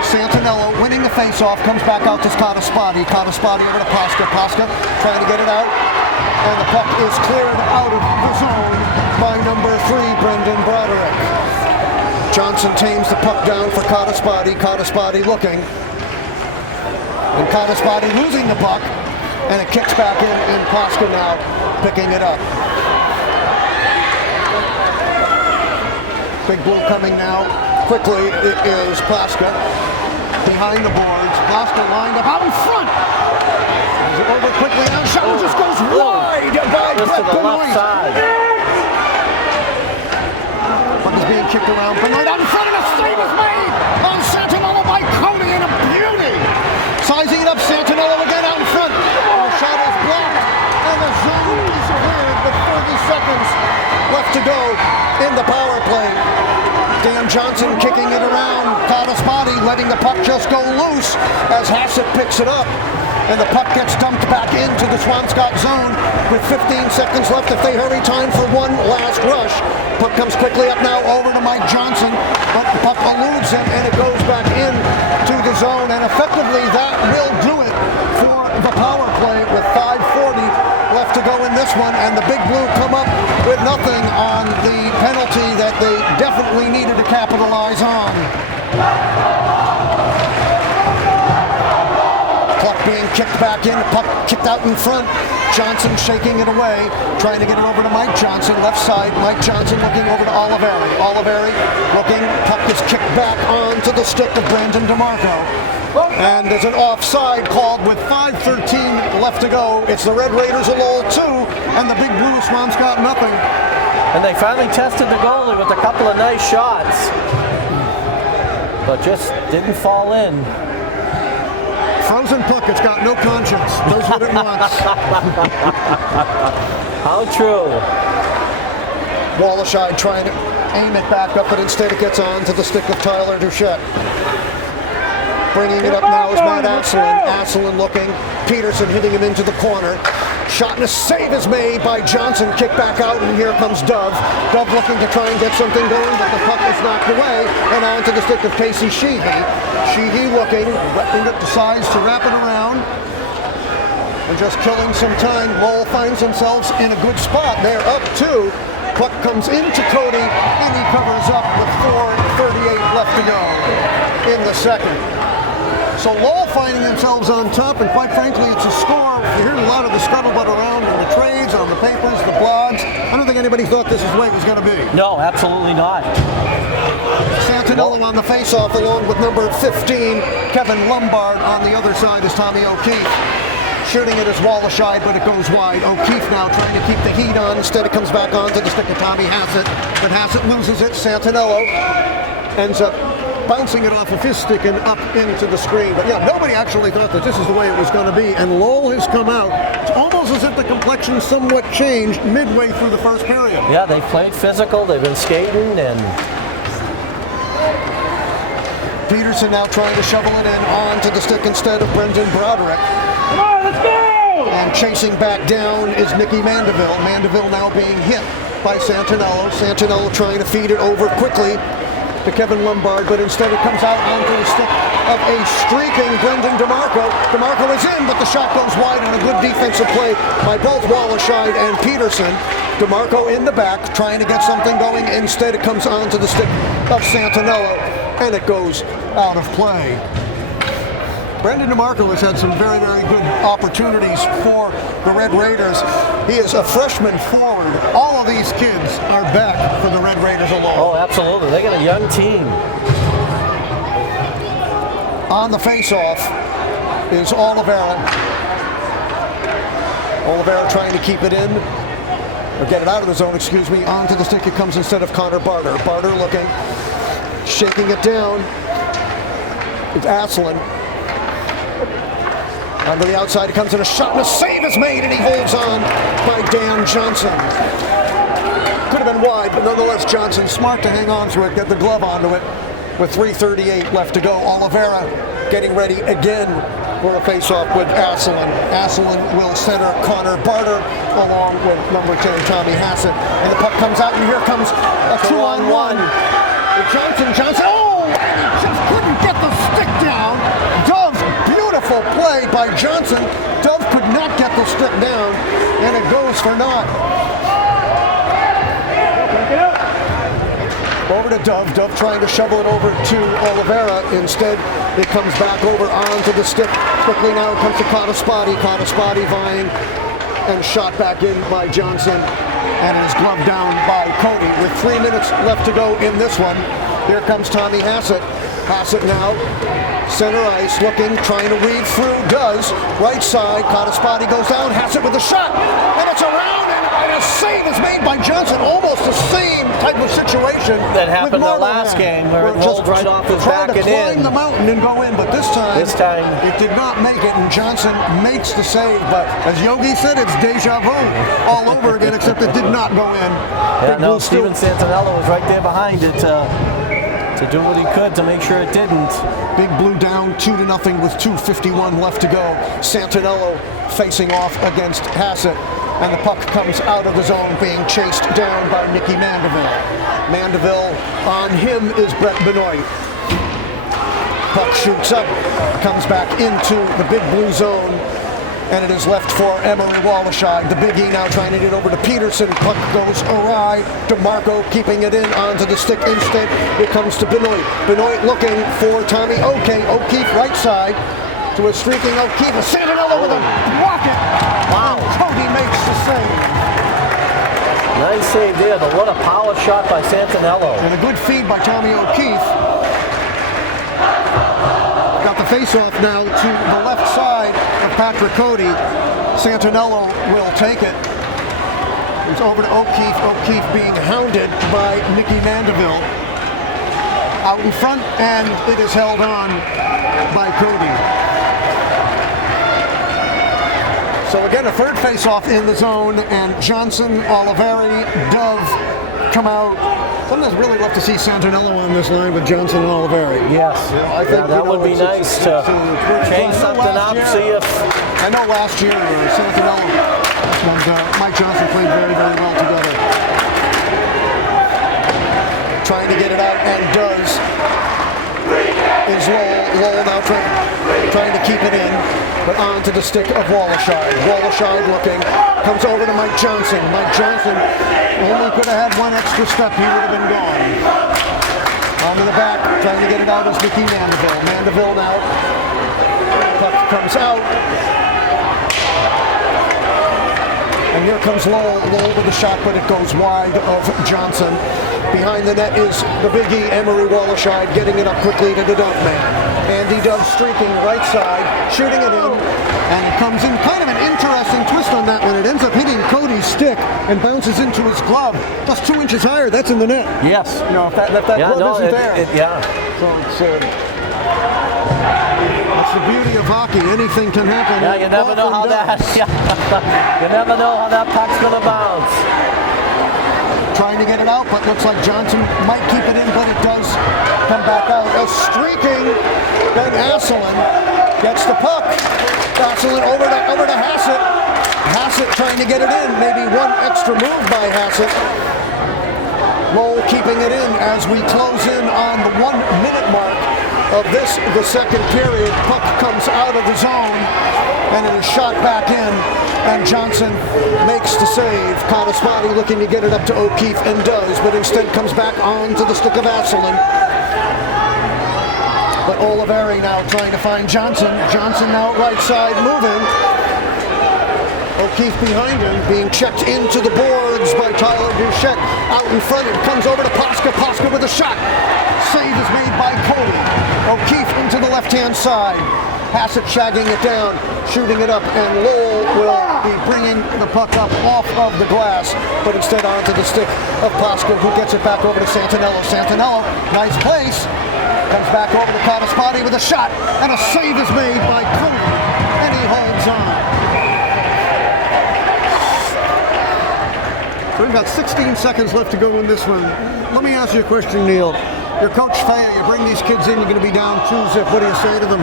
Santinello winning the face-off, comes back out to Cottaspotty. Cottaspotty over to Plaska. Plaska trying to get it out. And the puck is cleared out of the zone by number 3, Brendan Broderick. Johnson tames the puck down for Cottaspotty. Cottaspotty looking. And Cottaspotty losing the puck. And it kicks back in, and Plaska now picking it up. Big Blue coming now. Quickly, it is Plaska. Behind the boards. Plaska lined up out in front. Over quickly now. Shot just goes wide by Brett Benoit. Puck is being kicked around. Benoit out in front, and a save is made on Santinello by Cody, and a beauty. Sizing it up, Santinello again out in front. And the shot is blocked, and the zone is cleared with 30 seconds left to go in the power play. Dan Johnson kicking it around. Cottaspotty letting the puck just go loose as Hassett picks it up. And the puck gets dumped back into the Swampscott zone with 15 seconds left if they hurry. Time for one last rush. Puck comes quickly up now over to Mike Johnson, but the puck eludes him and it goes back in to the zone. And effectively that will do it for the power play with 5:40 left to go in this one. And the Big Blue come up with nothing on the penalty that they definitely needed to capitalize on. Puck being kicked back in, puck kicked out in front. Johnson shaking it away, trying to get it over to Mike Johnson, left side. Mike Johnson looking over to Oliveri. Oliveri looking, puck is kicked back onto the stick of Brandon DeMarco. And there's an offside called with 5:13 left to go. It's the Red Raiders of Lowell 2 and the Big Blue of Swampscott nothing. And they finally tested the goalie with a couple of nice shots, but just didn't fall in. Frozen puck, it's got no conscience. Knows what it wants. How true. Wallerscheid trying to aim it back up, but instead it gets on to the stick of Tyler Duchette. Bringing it up now is Matt Asselin. Asselin looking. Peterson hitting him into the corner. Shot and a save is made by Johnson. Kick back out, and here comes Dove. Dove looking to try and get something going, but the puck is knocked away and onto the stick of Casey Sheehan. Sheehan looking, letting it decides to wrap it around. And just killing some time. Lowell finds themselves in a good spot. They're up 2. Puck comes into Cody, and he covers up with 4:38 left to go in the second. So Lowell finding themselves on top, and quite frankly, it's a score. You hear a lot of the scuttlebutt around in the trades, on the papers, the blogs. I don't think anybody thought this is the way it was going to be. No, absolutely not. Santinello on the face-off, along with number 15, Kevin Lombard. On the other side is Tommy O'Keefe. Shooting it is Wallerscheid, but it goes wide. O'Keefe now trying to keep the heat on. Instead, it comes back onto the stick of Tommy Hassett, but Hassett loses it. Santinello ends up bouncing it off of his stick and up into the screen. But yeah, nobody actually thought that this is the way it was going to be. And Lowell has come out. It's almost as if the complexion somewhat changed midway through the first period. Yeah, they've played physical. They've been skating, and Peterson now trying to shovel it in onto the stick instead of Brendan Broderick. Come on, let's go! And chasing back down is Mickey Mandeville. Mandeville now being hit by Santinello. Santinello trying to feed it over quickly to Kevin Lombard, but instead it comes out onto the stick of a streaking Brendan DeMarco. DeMarco is in, but the shot goes wide on a good defensive play by both Wallerscheid and Peterson. DeMarco in the back, trying to get something going. Instead it comes onto the stick of Santinello, and it goes out of play. Brendan DeMarco has had some very, very good opportunities for the Red Raiders. He is a freshman forward. All of these kids are back for the Red Raiders alone. oh, absolutely. They got a young team. On the face-off, is Oliveira. Oliveira trying to keep it in, or get it out of the zone, excuse me. Onto the stick it comes instead of Connor Barter. Barter looking, shaking it down. It's Asselin. Onto the outside, it comes in a shot, and a save is made, and he holds on by Dan Johnson. Could have been wide, but nonetheless, Johnson smart to hang on to it, get the glove onto it with 3:38 left to go. Oliveira getting ready again for a face-off with Asselin. Asselin will center Connor Barter along with number 10, Tommy Hassett. And the puck comes out, and here comes a 2-on-1. Johnson, oh! And he just couldn't get the stick down. Dove, beautiful play by Johnson. Dove could not get the stick down, and it goes for naught. Over to Dove. Dove trying to shovel it over to Oliveira. Instead, it comes back over onto the stick. Quickly now it comes to Cottaspati. Cottaspati vying and shot back in by Johnson. And it is gloved down by Cody with 3 minutes left to go in this one. Here comes Tommy Hassett. Hassett now, center ice, looking, trying to read through, does. Right side, Cottaspati goes down, Hassett with the shot, and it's around, and a save is made by Johnson. Almost the same type of situation that happened in the last game, where it rolled right off his back and in. Trying to climb the mountain and go in, but this time it did not make it, and Johnson makes the save. But as Yogi said, it's deja vu all over again, except it did not go in. Yeah, no, Steven Santinello was right there behind it to do what he could to make sure it didn't. Big Blue down 2-0 with 2:51 left to go. Santinello facing off against Hassett, and the puck comes out of the zone, being chased down by Nicky Mandeville. Mandeville, on him is Brett Benoit. Puck shoots up, comes back into the Big Blue zone, and it is left for Emery Wallerscheid. The Big E now trying to get over to Peterson. Puck goes awry. DeMarco keeping it in onto the stick. Instead, it comes to Benoit. Benoit looking for Tommy O'Keefe right side to a streaking O'Keefe. Santinello with a rocket. Wow. Cody makes the save. Nice save there, but what a power shot by Santinello. And a good feed by Tommy O'Keefe. Got the face-off now to the left side of Patrick Cody. Santinello will take it. It's over to O'Keefe. O'Keefe being hounded by Nicky Mandeville. Out in front, and it is held on by Cody. So again, a third face-off in the zone, and Johnson, Oliveri, Dove come out. Sometimes really love to see Santinello on this line with Johnson and Oliveri. Yes, I think, that would be nice to change something up, see if... I know last year Santinello and Mike Johnson played very, very well together. Trying to get it out, and does. Is Lowell now trying to keep it in, but onto the stick of Wallerscheid. Wallerscheid looking, comes over to Mike Johnson. Mike Johnson only could have had one extra step, he would have been gone. Onto the back, trying to get it out is Nicky Mandeville. Mandeville now, puck comes out. And here comes Lowell. Lowell with the shot, but it goes wide of Johnson. Behind the net is the Big E, Emery Wallerscheid, getting it up quickly to the Dove man. Andy Dove streaking right side, shooting it in, and it comes in kind of an interesting twist on that one. It ends up hitting Cody's stick and bounces into his glove. That's 2 inches higher. That's in the net. Yes. You know, if that glove isn't there. Yeah. So it's... That's the beauty of hockey. Anything can happen. Yeah, you never know how that. You never know how that puck's gonna bounce. Trying to get it out, but looks like Johnson might keep it in, but it does come back out. A streaking Ben Asselin gets the puck. Asselin over to Hassett. Hassett trying to get it in. Maybe one extra move by Hassett. Lowell keeping it in as we close in on the 1 minute mark of this, the second period. Puck comes out of the zone, and it is shot back in, and Johnson makes the save. Cottaspati looking to get it up to O'Keefe, and does, but instead comes back on to the stick of Asselin. But Oliveri now trying to find Johnson. Johnson now right side moving. O'Keefe behind him, being checked into the boards by Tyler Duchette. Out in front, it comes over to Posca. Posca with a shot. Save is made by Cody. O'Keefe into the left-hand side. Hassett shagging it down, shooting it up, and Lowell will be bringing the puck up off of the glass, but instead onto the stick of Posca, who gets it back over to Santinello. Santinello, nice place. Comes back over to Cottaspoti with a shot, and a save is made by Cody, and he holds on. So we've got 16 seconds left to go in this one. Let me ask you a question, Neil. You're Coach Faya, you bring these kids in, you're going to be down 2-0. What do you say to them?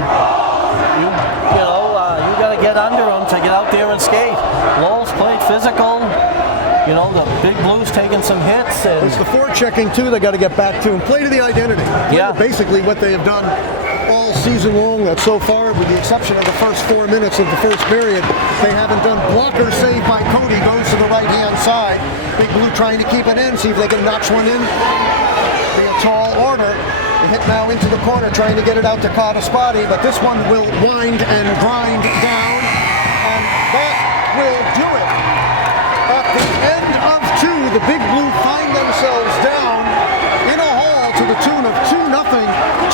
You got to get under them to get out there and skate. Lowell's played physical. You know, the Big Blues taking some hits. And it's the forechecking, too, they got to get back to and play to the identity. Yeah. Basically what they have done all season long, that so far, with the exception of the first 4 minutes of the first period, they haven't done. Blocker save by Cody, goes to the right-hand side. Big Blue trying to keep it in, see if they can notch one in. Be a tall order. They hit now into the corner, trying to get it out to Cottaspoti, but this one will wind and grind down, and that will do it. At the end of 2, the Big Blue find themselves down in a hole to the tune of 2-0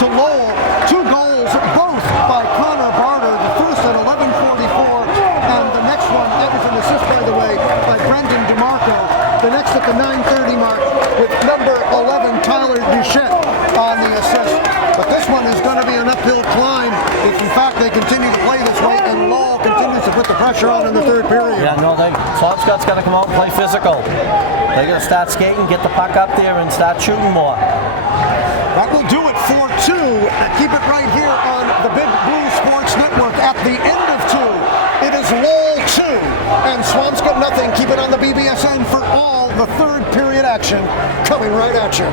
to Lowell. 2 goals, both by Connor Barter, the first at 11:44, and the next one, that was an assist, by the way, by Brendan DeMarco. The next at the 9:30 mark with number 11, Tyler Duchette, on the assist. But this one is going to be an uphill climb if, in fact, they continue to play this way and Lowell continues to put the pressure on in the third period. Yeah, no, Swampscott's got to come out and play physical. They're going to start skating, get the puck up there, and start shooting more. That will do it for 2. Keep it right here on the Big Blue Sports Network. At the end of 2, it is Lowell 2 and Swampscott nothing. Keep it on the BBSN for all the third period action coming right at you.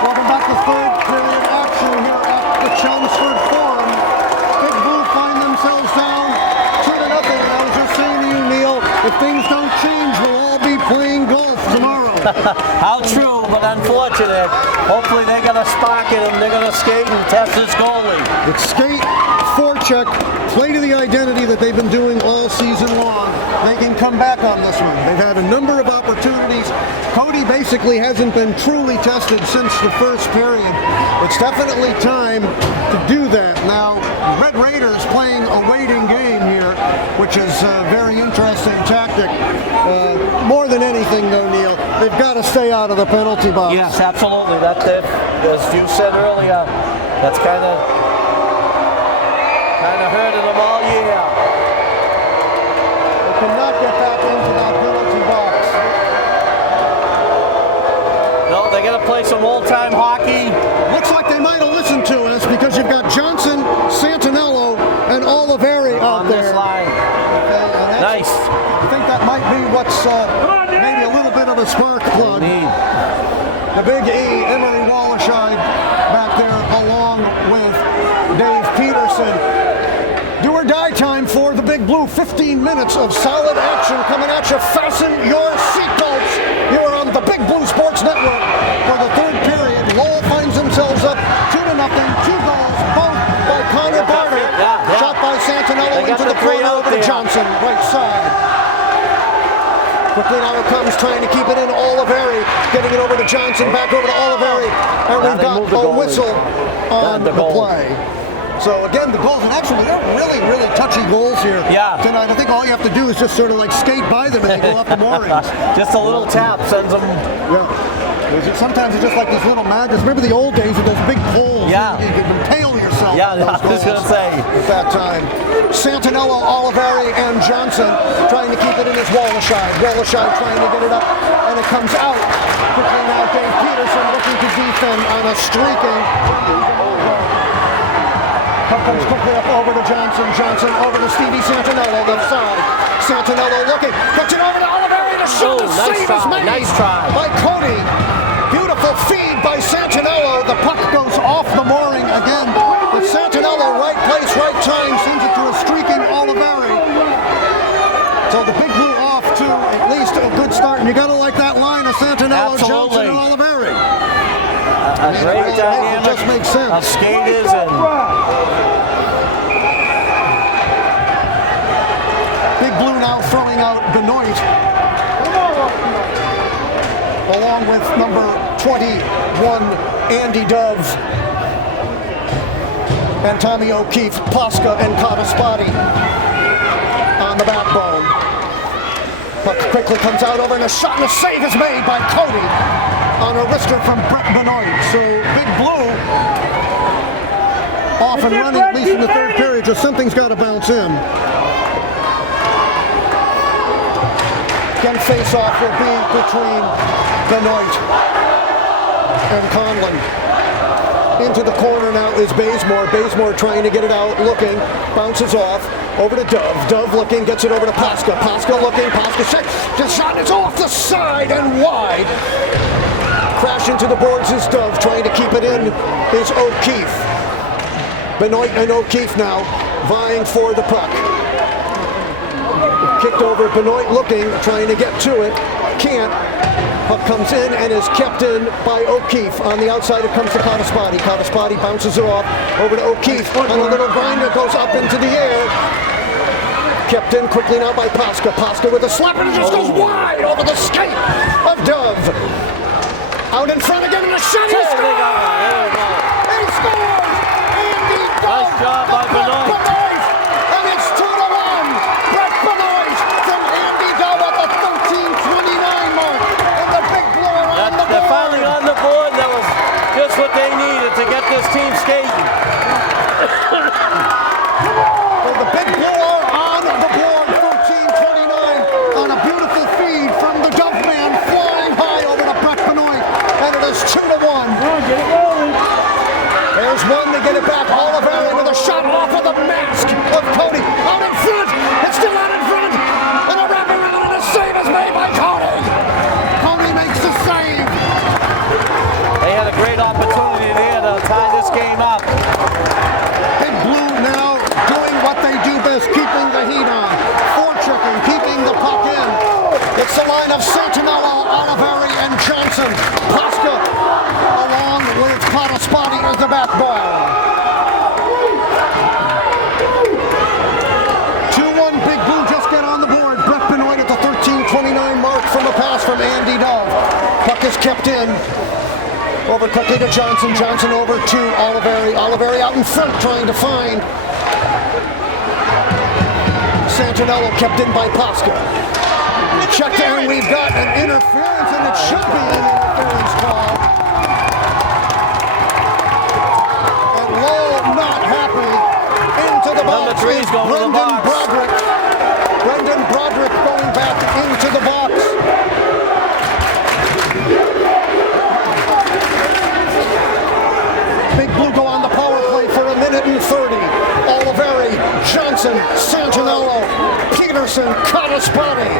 Welcome back to third period action here at the Chelmsford Forum. Big Blue find themselves down 2-0. And I was just saying to you, Neil, if things don't change, we'll all be playing golf tomorrow. How true, but unfortunate. Hopefully they got a spark in them. They're going to skate and test his goalie. It's skate, forecheck, play to the identity that they've been doing all season long. They can come back on this one. They've had a number of opportunities. Cody basically hasn't been truly tested since the first period. It's definitely time to do that. Now, Red Raiders playing a waiting game here, which is a very interesting tactic. More than anything, though, Neil, they've got to stay out of the penalty box. Yes, absolutely. That's it. As you said earlier, that's kind of hurting them all year. They cannot get back into that penalty box. No, they got to play some old-time hockey. Looks like they might have listened to us because you've got Johnson, Santinello, and Oliveri out on there. This line. Okay, nice. I think that might be what's maybe a little bit of a spark plug. The big E, Emery Wallerscheid, back there along with Dave Peterson. Do or die time for the Big Blue. 15 minutes of solid action coming at you. Fasten your seatbelts. You are on the Big Blue Sports Network for the third period. Lowell finds themselves up 2-0. 2 goals, both by Connor Barter. Shot by Santinello into the corner over to Johnson, right side. Quickly now it comes, trying to keep it in. Oliveri getting it over to Johnson, back over to Oliveri, and we've got a whistle on the play. So again, the goals, and actually they're really, really touchy goals here tonight. I think all you have to do is just sort of like skate by them and they go off the moorings. Just a little tap sends them. Yeah. Sometimes it's just like these little magnets. Remember the old days with those big poles? Yeah. You could impale yourself. Yeah, I was going to say. At that time. Santinello, Oliveri, and Johnson trying to keep it in his Wallerscheid. Wallerscheid trying to get it up, and it comes out. Quickly now, Dave Peterson looking to defend on a streaking. Puck comes quickly up over to Johnson. Johnson over to Stevie Santinello, left side. Santinello looking, gets it over to Oliveri to shoot. The save is made by Cody. Beautiful feed by Santinello. The puck goes off the mooring again. But Santinello, right place, right time, sends it to a streaking Oliveri. So the Big Blue off to at least a good start. And you got to like that line of Santinello, Johnson, and Oliveri. A great dynamic. It just makes sense. Of skaters and out Benoit, along with number 21, Andy Dove, and Tommy O'Keefe, Posca, and Cottaspati on the backbone. Puck quickly comes out over, and a shot and a save is made by Cody on a wrister from Brett Benoit. So Big Blue off and running, at least in the third period, just something's got to bounce in. Again, face-off will be between Benoit and Conlon. Into the corner now is Bazemore. Bazemore trying to get it out, looking, bounces off, over to Dove. Dove looking, gets it over to Posca. Posca looking, Posca shot. The shot is off the side and wide. Crash into the boards is Dove. Trying to keep it in is O'Keefe. Benoit and O'Keefe now vying for the puck. Kicked over, Benoit looking, trying to get to it. Can't. Puck comes in and is kept in by O'Keefe. On the outside it comes to Cottaspati. Cottaspati bounces it off over to O'Keefe. And a little grinder goes up into the air. Kept in quickly now by Posca. Posca with a slap and it just goes wide over the skate of Dove. Out in front again and a shot. He scores! He scores! Andy Dove! Nice job by Benoit. And it's 2-1. Brett Benoit from Andy Dove at the 13:29 mark. They're finally on the board. That was just what they needed to get this team skating. Well, the Big Blue are on the board, 13:29, on a beautiful feed from the Dove man, flying high over to Brett Benoit, and it is 2-1. There's one to get it back. Oliver with a shot off of the mask of Cody. Out in front. It's still out in front. And a wraparound and a save is made by Cody. Cody makes the save. They had a great opportunity there to tie this game up. Big Blue now doing what they do best, keeping the heat on. Forechecking, keeping the puck in. It's the line of Santinello, Oliveri, and Johnson. Posca along with Cottaspati as the backbone. 2-1 Big Blue just get on the board. Brett Benoit at the 13:29 mark from a pass from Andy Dove. Puck is kept in. Over quickly to Johnson. Johnson over to Oliveri. Oliveri out in front trying to find Santinello, kept in by Posca. Checked and we've got an interference, and it should be an interference call. And Lowell not happy. Into the box. Number 3 is going to the box. Brendan Broderick going back into the box. Big Blue go on the power play for 1:30. Oliveri, Johnson, Santinello, Peterson, Cottaspati.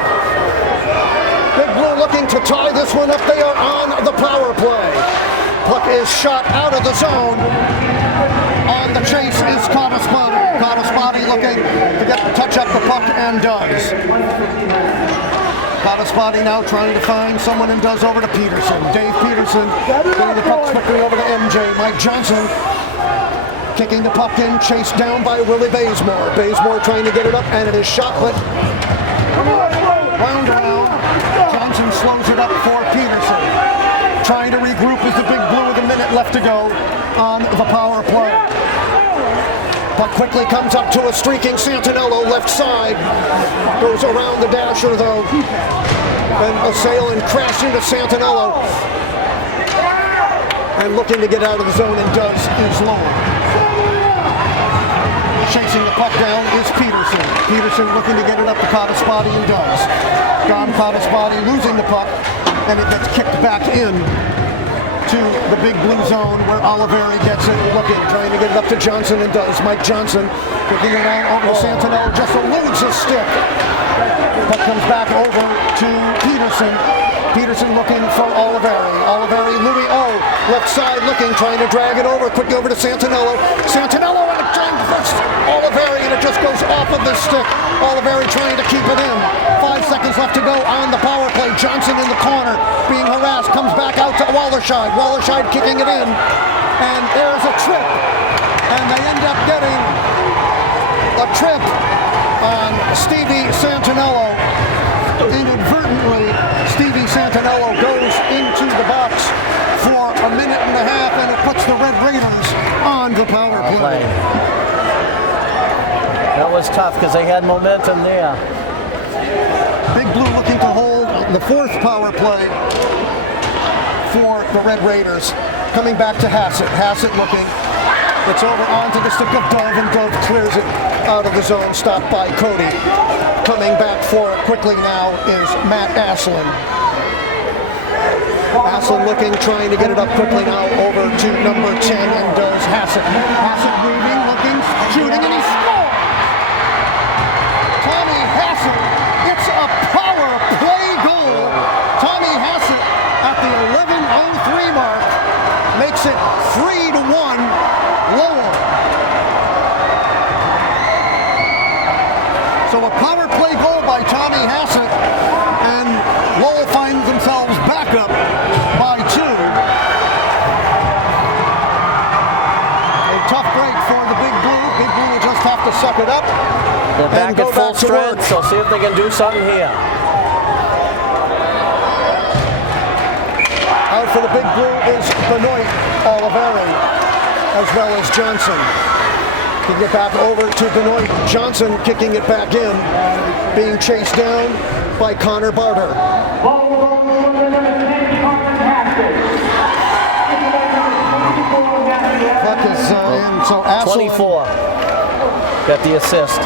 Big Blue looking to tie this one up. They are on the power play. Puck is shot out of the zone. On the chase is Cottaspati. Cottaspati looking to touch up the puck and does. Cottaspati now trying to find someone and does over to Peterson. Dave Peterson getting the puck quickly over to MJ. Mike Johnson kicking the puck in, chased down by Willie Bazemore. Bazemore trying to get it up, and it is shot, but round around. Johnson slows it up for Peterson. Trying to regroup as the Big Blue with a minute left to go on the power play. Puck quickly comes up to a streaking Santinello left side. Goes around the dasher though. And assailant crashed into Santinello. And looking to get out of the zone and does is Lowell. Chasing the puck down is Peterson. Peterson looking to get it up to Cottaspati and does. Don Cottaspati losing the puck, and it gets kicked back in to the Big Blue zone where Oliveri gets it, looking, trying to get it up to Johnson and does. Mike Johnson kicking it down over to Santinello, just eludes his stick. Puck comes back over to Peterson. Peterson looking for Oliveri. Oliveri, Louis O, left side looking, trying to drag it over, quickly over to Santinello. Santinello and a trying to push Oliveri, and it just goes off of the stick. Oliveri trying to keep it in. 5 seconds left to go on the power play. Johnson in the corner, being harassed, comes back out to Wallerscheid. Wallerscheid kicking it in, and there's a trip, and they end up getting a trip on Stevie Santinello. inadvertently, Stevie Santinello goes into the box for a minute and a half, and it puts the Red Raiders on the power play. That was tough because they had momentum there. Big Blue looking to hold the fourth power play for the Red Raiders. Coming back to Hassett. Hassett looking. It's over onto the stick of Dove, and Dove clears it out of the zone. Stopped by Cody. Coming back for it quickly now is Matt Aslan. Aslan looking, trying to get it up quickly now over to number 10, and does Hassett. Hassett moving, looking, shooting, and he scores! Tommy Hassett, it's a power play goal. Tommy Hassett at the 11:03 mark makes it 3-1 Lowell. So a power play goal by Tommy Hassett, and Lowell finds themselves back up by 2. A tough break for the Big Blue. Big Blue will just have to suck it up. They're back at full strength, so see if they can do something here. Out for the Big Blue is Benoit, Oliveri, as well as Johnson. Kicking it back over to Benoit. Johnson kicking it back in, being chased down by Connor Barter. Puck is in, so Aslan. 24 got the assist.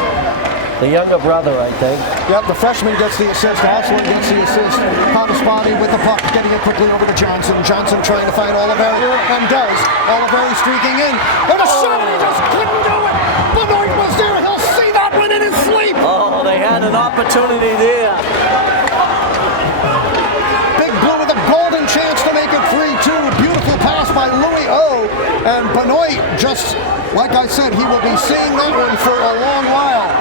The younger brother, I think. Yep, the freshman gets the assist. Aslan gets the assist. Potaspati with the puck, getting it quickly over to Johnson. Johnson trying to find Oliveri, and does. Oliveri streaking in. And a shot, and he just couldn't do it. Benoit was there. He'll see that one in his sleep. Oh, they had an opportunity there. Big Blue with a golden chance to make it 3-2. Beautiful pass by Louis O. And Benoit, just like I said, he will be seeing that one for a long while.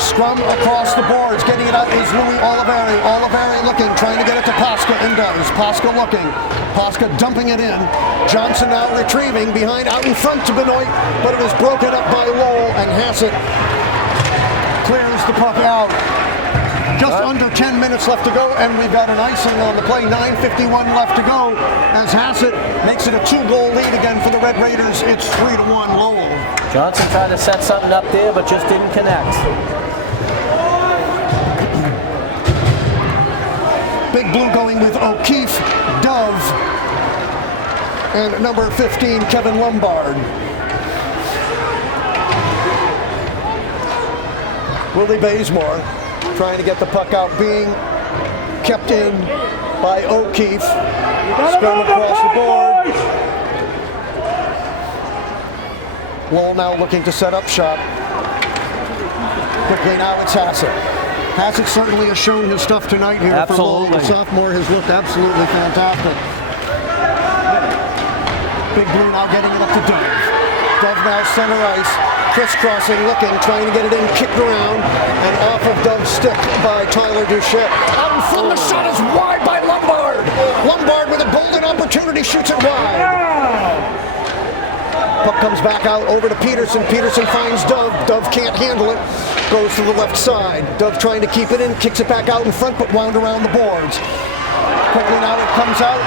Scrum across the boards, getting it out is Louis Oliveri. Oliveri looking, trying to get it to Pasca, and does. Pasca looking. Pasca dumping it in. Johnson now retrieving behind, out in front to Benoit, but it is broken up by Lowell, and Hassett clears the puck out. Just under 10 minutes left to go, and we've got an icing on the play. 9:51 left to go as Hassett makes it a 2-goal lead again for the Red Raiders. It's 3-1 Lowell. Johnson tried to set something up there, but just didn't connect. Big Blue going with O'Keefe, Dove, and number 15, Kevin Lombard. Willie Bazemore trying to get the puck out, being kept in by O'Keefe. Scrum across the board. Lowell now looking to set up shop. Quickly now it's Hassett. Hassett certainly has shown his stuff tonight here for Lowell. The sophomore has looked absolutely fantastic. Big Blue now getting it up to Dove. Dove now center ice. Crisscrossing, looking, trying to get it in, kicked around, and off of Dove's stick by Tyler Duchette. Out in front, the shot is wide by Lombard. Lombard with a golden opportunity, shoots it wide. Puck comes back out over to Peterson. Peterson finds Dove. Dove can't handle it. Goes to the left side. Dove trying to keep it in, kicks it back out in front, but wound around the boards. Quickly now it comes out.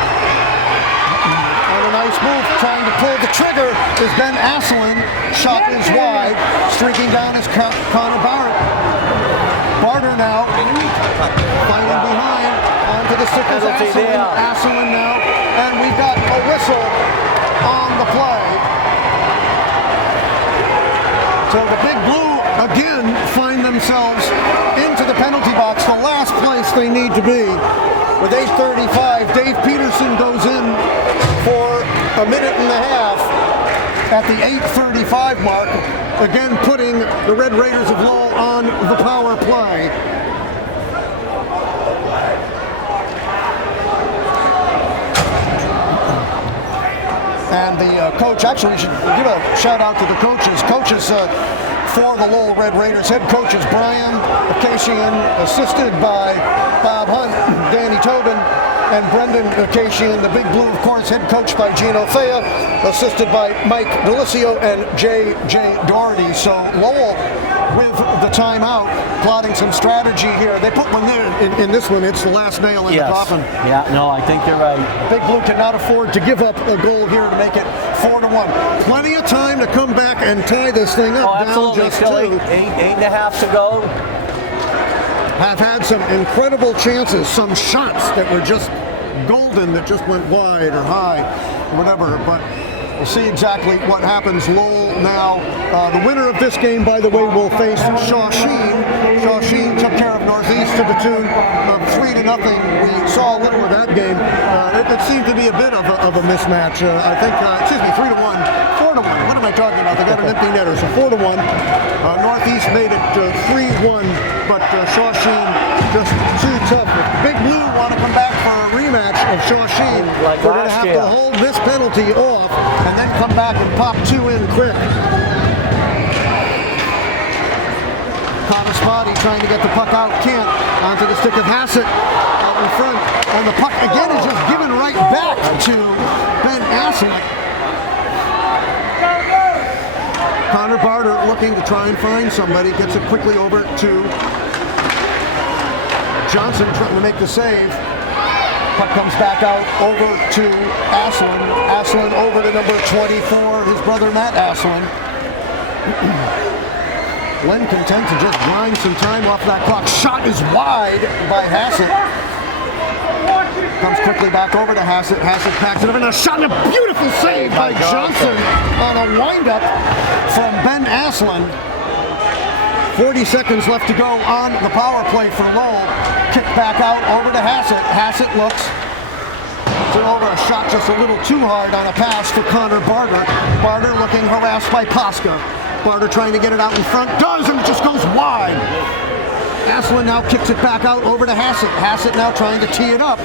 A nice move, trying to pull the trigger is Ben Aslan. Shot is wide. Streaking down is Connor Barrett. Barter now fighting behind onto the stick is Aslan now, and we've got a whistle on the play. So the Big Blue again find themselves into the penalty box, the last place they need to be. With 8:35, Dave Peterson goes in for a minute and a half at the 8:35 mark, again putting the Red Raiders of Lowell on the power play. And the coach, actually, we should give a shout out to the coaches. Coaches for the Lowell Red Raiders. Head coaches Brian Akashian, assisted by Bob Hunt, Danny Tobin, and Brendan Sheehan. The Big Blue, of course, head coached by Gino Fea, assisted by Mike Delisio and J.J. Doherty. So Lowell with the timeout, plotting some strategy here. They put one there in this one. It's the last nail in the coffin. Yeah, no, I think you're right. Big Blue cannot afford to give up a goal here to make it 4-1. Plenty of time to come back and tie this thing up. Oh, absolutely. Down just Still 2. 8.5 to go. Have had some incredible chances, some shots that were just golden that just went wide or high, or whatever. But we'll see exactly what happens. Lowell now, the winner of this game, by the way, will face Sheehan. Sheehan took care of Northeast to the tune of 3-0. We saw a little of that game. It seemed to be a bit of a mismatch. I think, 3-1, 4-1. What am I talking about? They got an empty netter, so 4-1. Northeast made it 3-1, but Sheehan just too tough. Big Blue want to come back for a rematch of Sheehan. Like We're going to have to hold this penalty off and then come back and pop 2 in quick. Spotty trying to get the puck out, can't. Onto the stick of Hassett out in front. And the puck again is just given right back to Ben Hassett. Connor Barter looking to try and find somebody, gets it quickly over to Johnson trying to make the save. Puck comes back out over to Aslan. Aslan over to number 24, his brother Matt Aslan. Len content to just grind some time off that clock. Shot is wide by Hassett. Comes quickly back over to Hassett. Hassett packs it up, and a shot and a beautiful save by Johnson on a windup from Ben Aslan. 40 seconds left to go on the power play for Lowell. Kick back out over to Hassett. Hassett looks. It's over a shot just a little too hard on a pass for Connor Barter. Barter looking harassed by Posca. Barter trying to get it out in front. Does, and it just goes wide. Aslan now kicks it back out over to Hassett. Hassett now trying to tee it up.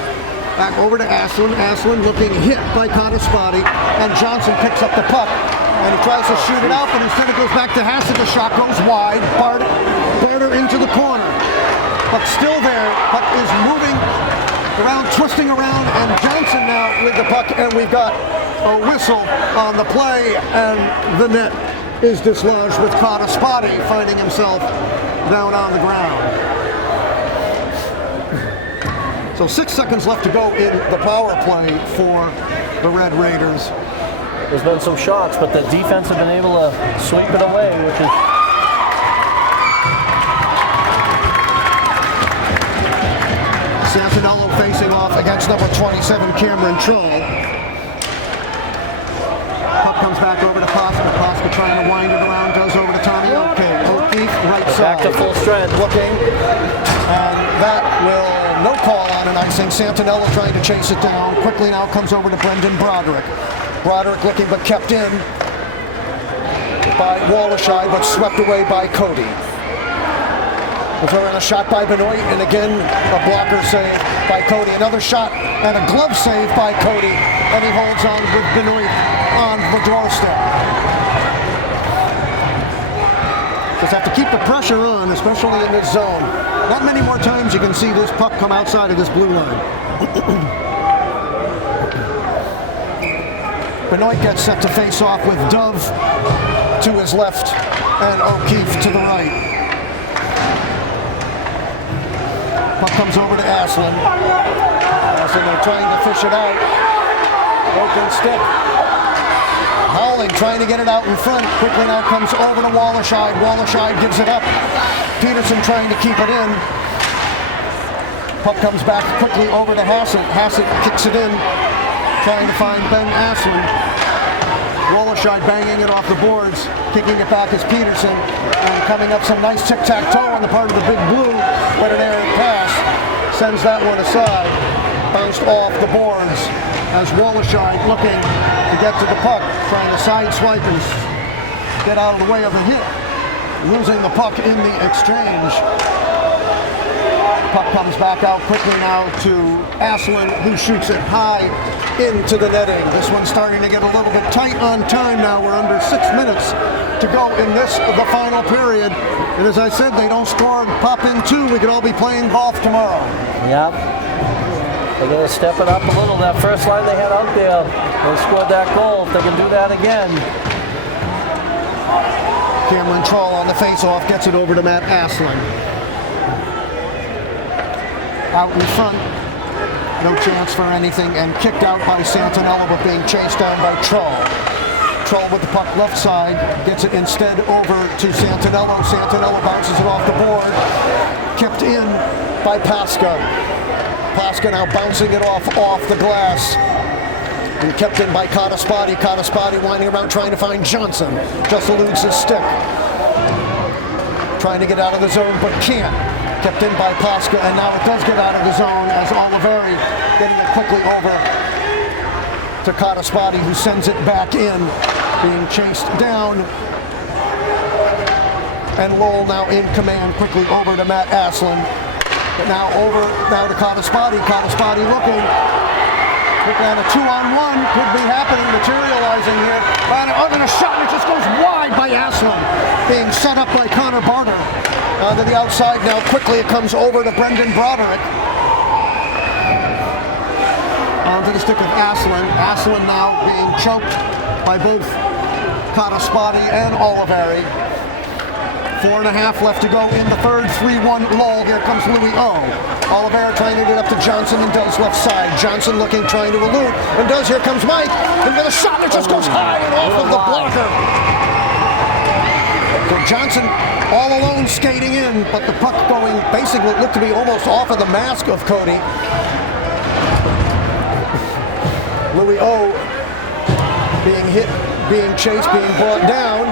Back over to Aslan. Aslan looking hit by Spotty. And Johnson picks up the puck. And he tries to shoot it out, but instead it goes back to Hassett. The shot goes wide. Barter into the corner. Puck still there. Puck is moving around, twisting around, and Johnson now with the puck. And we've got a whistle on the play, and the net is dislodged with Spotty finding himself down on the ground. So 6 seconds left to go in the power play for the Red Raiders. There's been some shots, but the defense have been able to sweep it away, which is... Santinello facing off against number 27, Cameron Troll. Puck comes back over to Posca. Posca trying to wind it around, goes over to Tommy O'Keefe. O'Keefe, right side. Back to full strength. Looking, and that will, no call on an icing. Santinello trying to chase it down. Quickly now comes over to Brendan Broderick. Broderick looking, but kept in by Wallerscheid, but swept away by Cody. And a shot by Benoit, and again a blocker save by Cody. Another shot and a glove save by Cody, and he holds on with Benoit on the doorstep. Just have to keep the pressure on, especially in this zone. Not many more times you can see this puck come outside of this blue line. Benoit gets set to face off with Dove to his left and O'Keefe to the right. Puck comes over to Aslan. Aslan, they're trying to fish it out. Open stick. Howling trying to get it out in front. Quickly now comes over to Wallerscheid. Wallerscheid gives it up. Peterson trying to keep it in. Puck comes back quickly over to Hassett. Hassett kicks it in. Trying to find Ben Aslan. Wallerscheid banging it off the boards. Kicking it back is Peterson. And coming up some nice tic-tac-toe on the part of the Big Blue. But an errant pass sends that one aside. Bounced off the boards as Wallerscheid looking to get to the puck. Trying to sideswipe and get out of the way of the hit. Losing the puck in the exchange. Puck comes back out quickly now to Aslan, who shoots it high into the netting. This one's starting to get a little bit tight on time now. We're under 6 minutes to go in the final period. And as I said, they don't score and pop in two. We could all be playing golf tomorrow. Yep. They're going to step it up a little. That first line they had out there, they scored that goal. If they can do that again. Cameron Troll on the face-off, gets it over to Matt Aslan. Out in front, no chance for anything, and kicked out by Santinello, but being chased down by Troll. Troll with the puck left side, gets it instead over to Santinello. Santinello bounces it off the board, kept in by Pasca. Pasca now bouncing it off the glass. And kept in by Cottaspati. Cottaspati winding around trying to find Johnson. Just eludes his stick. Trying to get out of the zone, but can't. Kept in by Pasca, and now it does get out of the zone as Oliveri getting it quickly over to Cottaspati, who sends it back in, being chased down. And Lowell now in command, quickly over to Matt Aslan. But now to Cottaspati. Cottaspati looking. Quick down a 2-on-1, could be happening, materializing here. And a shot, and it just goes wide by Aslan. Being set up by Connor Barter. To the outside now, quickly it comes over to Brendan Broderick. Onto the stick of Aslan. Aslan now being choked by both Cottaspati and Oliveri. 4.5 left to go in the third. 3-1 Lowell. Here comes Louis O. Oliveri trying to get up to Johnson and does left side. Johnson looking, trying to elude, and does. Here comes Mike. And with a shot that just goes high and off of the blocker. So Johnson all alone skating in, but the puck going basically what looked to be almost off of the mask of Cody. Louis O being hit, being chased, being brought down.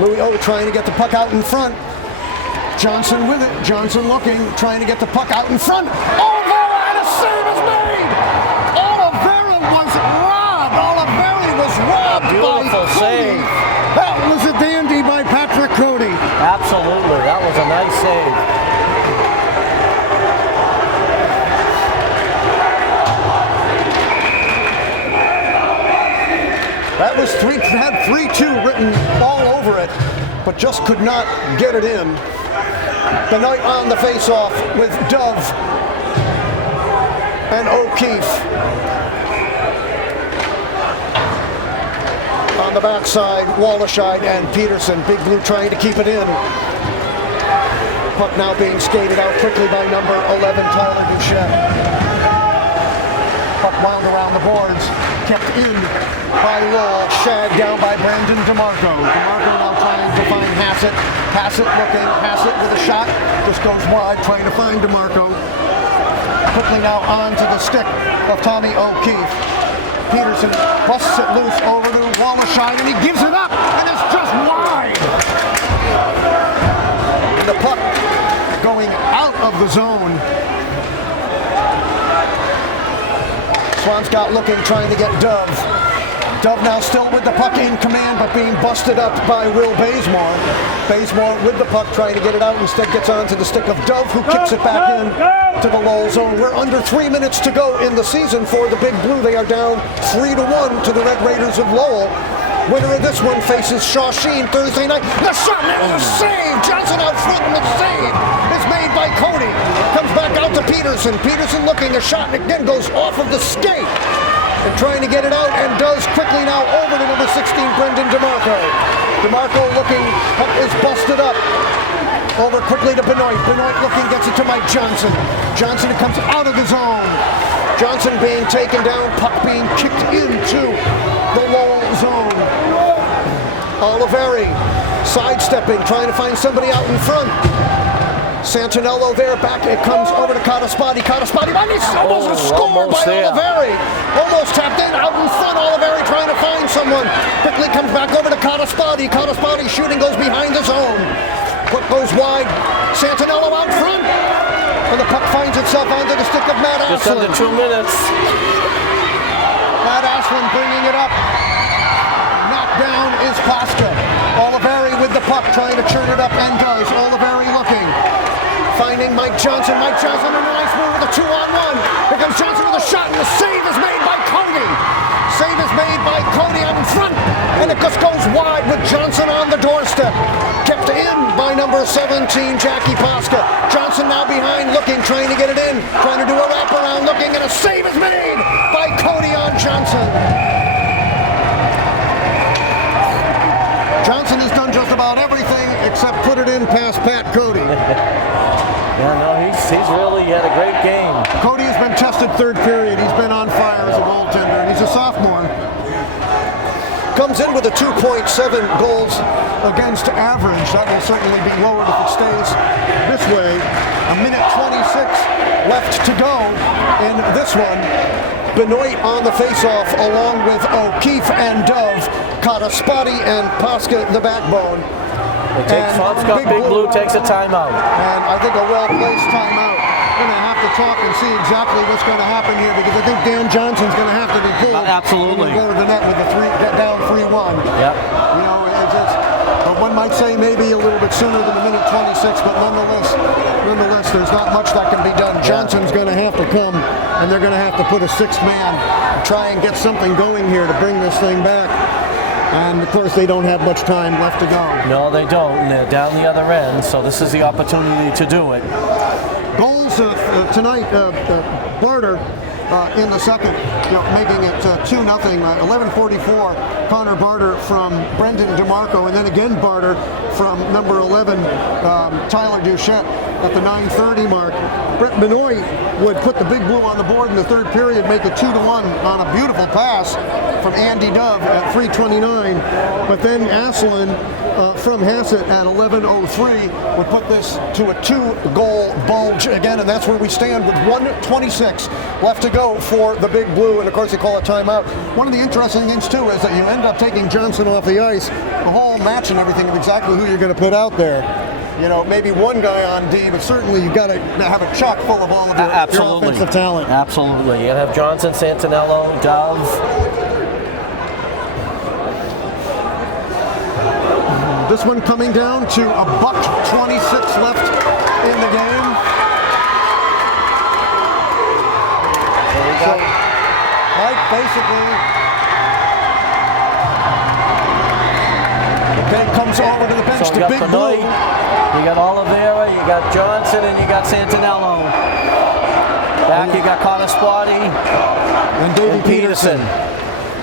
Louis O trying to get the puck out in front. Johnson with it. Johnson looking, trying to get the puck out in front. Oliveri, and a save is made! Oliveri was robbed! Oliveri was robbed by Cody. Save. That was a dandy by Patrick Cody. Absolutely, that was a nice save. That was had 3-2 written all over it, but just could not get it in. Benoit on the face-off with Dove and O'Keefe. On the backside, Wallerscheid and Peterson. Big Blue trying to keep it in. Puck now being skated out quickly by number 11, Tyler Duchette. Puck wound around the boards, kept in by Lowell, shagged down by Brandon DeMarco. DeMarco now trying to find Hassett. Hassett looking, Hassett with a shot, just goes wide, trying to find DeMarco. Quickly now on to the stick of Tommy O'Keefe. Peterson busts it loose over to Wallerscheid, and he gives it up, and it's just wide. And the puck going out of the zone. Swampscott looking, trying to get Dove. Dove now still with the puck in command, but being busted up by Will Bazemore. Bazemore with the puck, trying to get it out, instead gets onto the stick of Dove, who kicks it back in to the Lowell zone. We're under 3 minutes to go in the season for the Big Blue. They are down 3-1 to the Red Raiders of Lowell. Winner of this one faces Sheehan Thursday night. The shot, and the save! Johnson out front, and the save is made by Cody. Comes back out to Peterson. Peterson looking, a shot, and again goes off of the skate. And trying to get it out, and does quickly now over to number 16, Brendan DeMarco. DeMarco looking, puck is busted up. Over quickly to Benoit. Benoit looking, gets it to Mike Johnson. Johnson comes out of the zone. Johnson being taken down, puck being kicked into the Lowell zone. Oliveri sidestepping, trying to find somebody out in front. Santinello there, back it comes over to Cottaspati. Cottaspati, almost a score by Oliveri. Almost tapped in, out in front, Oliveri trying to find someone. Quickly comes back over to Cottaspati. Cottaspati shooting, goes behind the zone. Puck goes wide, Santinello out front. And the puck finds itself onto the stick of Matt Aslan. Just under 2 minutes. Matt Aslan bringing it up. Knocked down is Pasca. Oliveri with the puck, trying to churn it up, and does. Oliveri looking. Finding Mike Johnson. Mike Johnson in a nice move with a 2-on-1. Here comes Johnson with a shot, and the save is made by Cody. Save is made by Cody out in front, and it just goes wide with Johnson on the doorstep. Kept in by number 17, Jackie Pasca. Johnson now behind, looking, trying to get it in, trying to do a wraparound, looking, and a save in past Pat Cody. Yeah, no, he's really had a great game. Cody has been tested third period. He's been on fire as a goaltender, and he's a sophomore. Comes in with a 2.7 goals against average. That will certainly be lowered if it stays this way. A minute 26 left to go in this one. Benoit on the face-off along with O'Keefe and Dove. Kataspati and Pasca the backbone. Swampscott Big Blue takes a timeout. And I think a well-placed timeout. We're going to have to talk and see exactly what's going to happen here, because I think Dan Johnson's going to have to be pulled. Absolutely. Go to the net with get down 3-1. Yep. You know, but one might say maybe a little bit sooner than a minute 26, but nonetheless, there's not much that can be done. Johnson's going to have to come, and they're going to have to put a sixth man, try and get something going here to bring this thing back. And of course, they don't have much time left to go. No, they don't. And they're down the other end, so this is the opportunity to do it. Goals tonight, Barter in the second, making it 2-0. 11:44, Connor Barter from Brendan DeMarco, and then again Barter from number 11, Tyler Duchette at the 9:30 mark. Brett Benoit would put the Big Blue on the board in the third period, make it 2-1 on a beautiful pass from Andy Dove at 3:29. But then Asselin from Hassett at 11:03 would put this to a 2-goal bulge again, and that's where we stand with 1:26 left to go for the Big Blue, and of course they call a timeout. One of the interesting things too is that you end up taking Johnson off the ice the whole match and everything of exactly who you're going to put out there. You know, maybe one guy on D, but certainly you've got to have a chock full of all of your offensive talent. Absolutely. You have Johnson, Santinello, Dove. This one coming down to a $1:26 left in the game. So, Mike basically comes over to the bench. So the Big Blue. You got Oliveira, you got Johnson, and you got Santinello. Back you got Kataspati and Davey Peterson.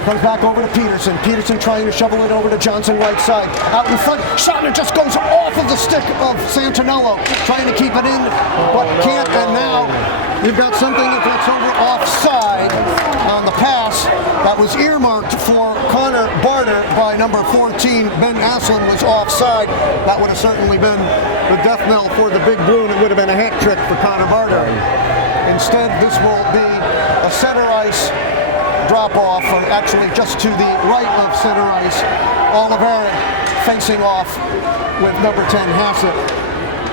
Comes back over to Peterson. Peterson trying to shovel it over to Johnson right side. Out in front, shot, and it just goes off of the stick of Santinello. Trying to keep it in, but can't. And now you've got something that's over offside on the pass that was earmarked for Connor Barter by number 14. Ben Asselin was offside. That would have certainly been the death knell for the Big Blue, and it would have been a hat trick for Connor Barter. Instead, this will be a center ice drop off, or actually just to the right of center ice. Oliveira facing off with number 10 Hassett.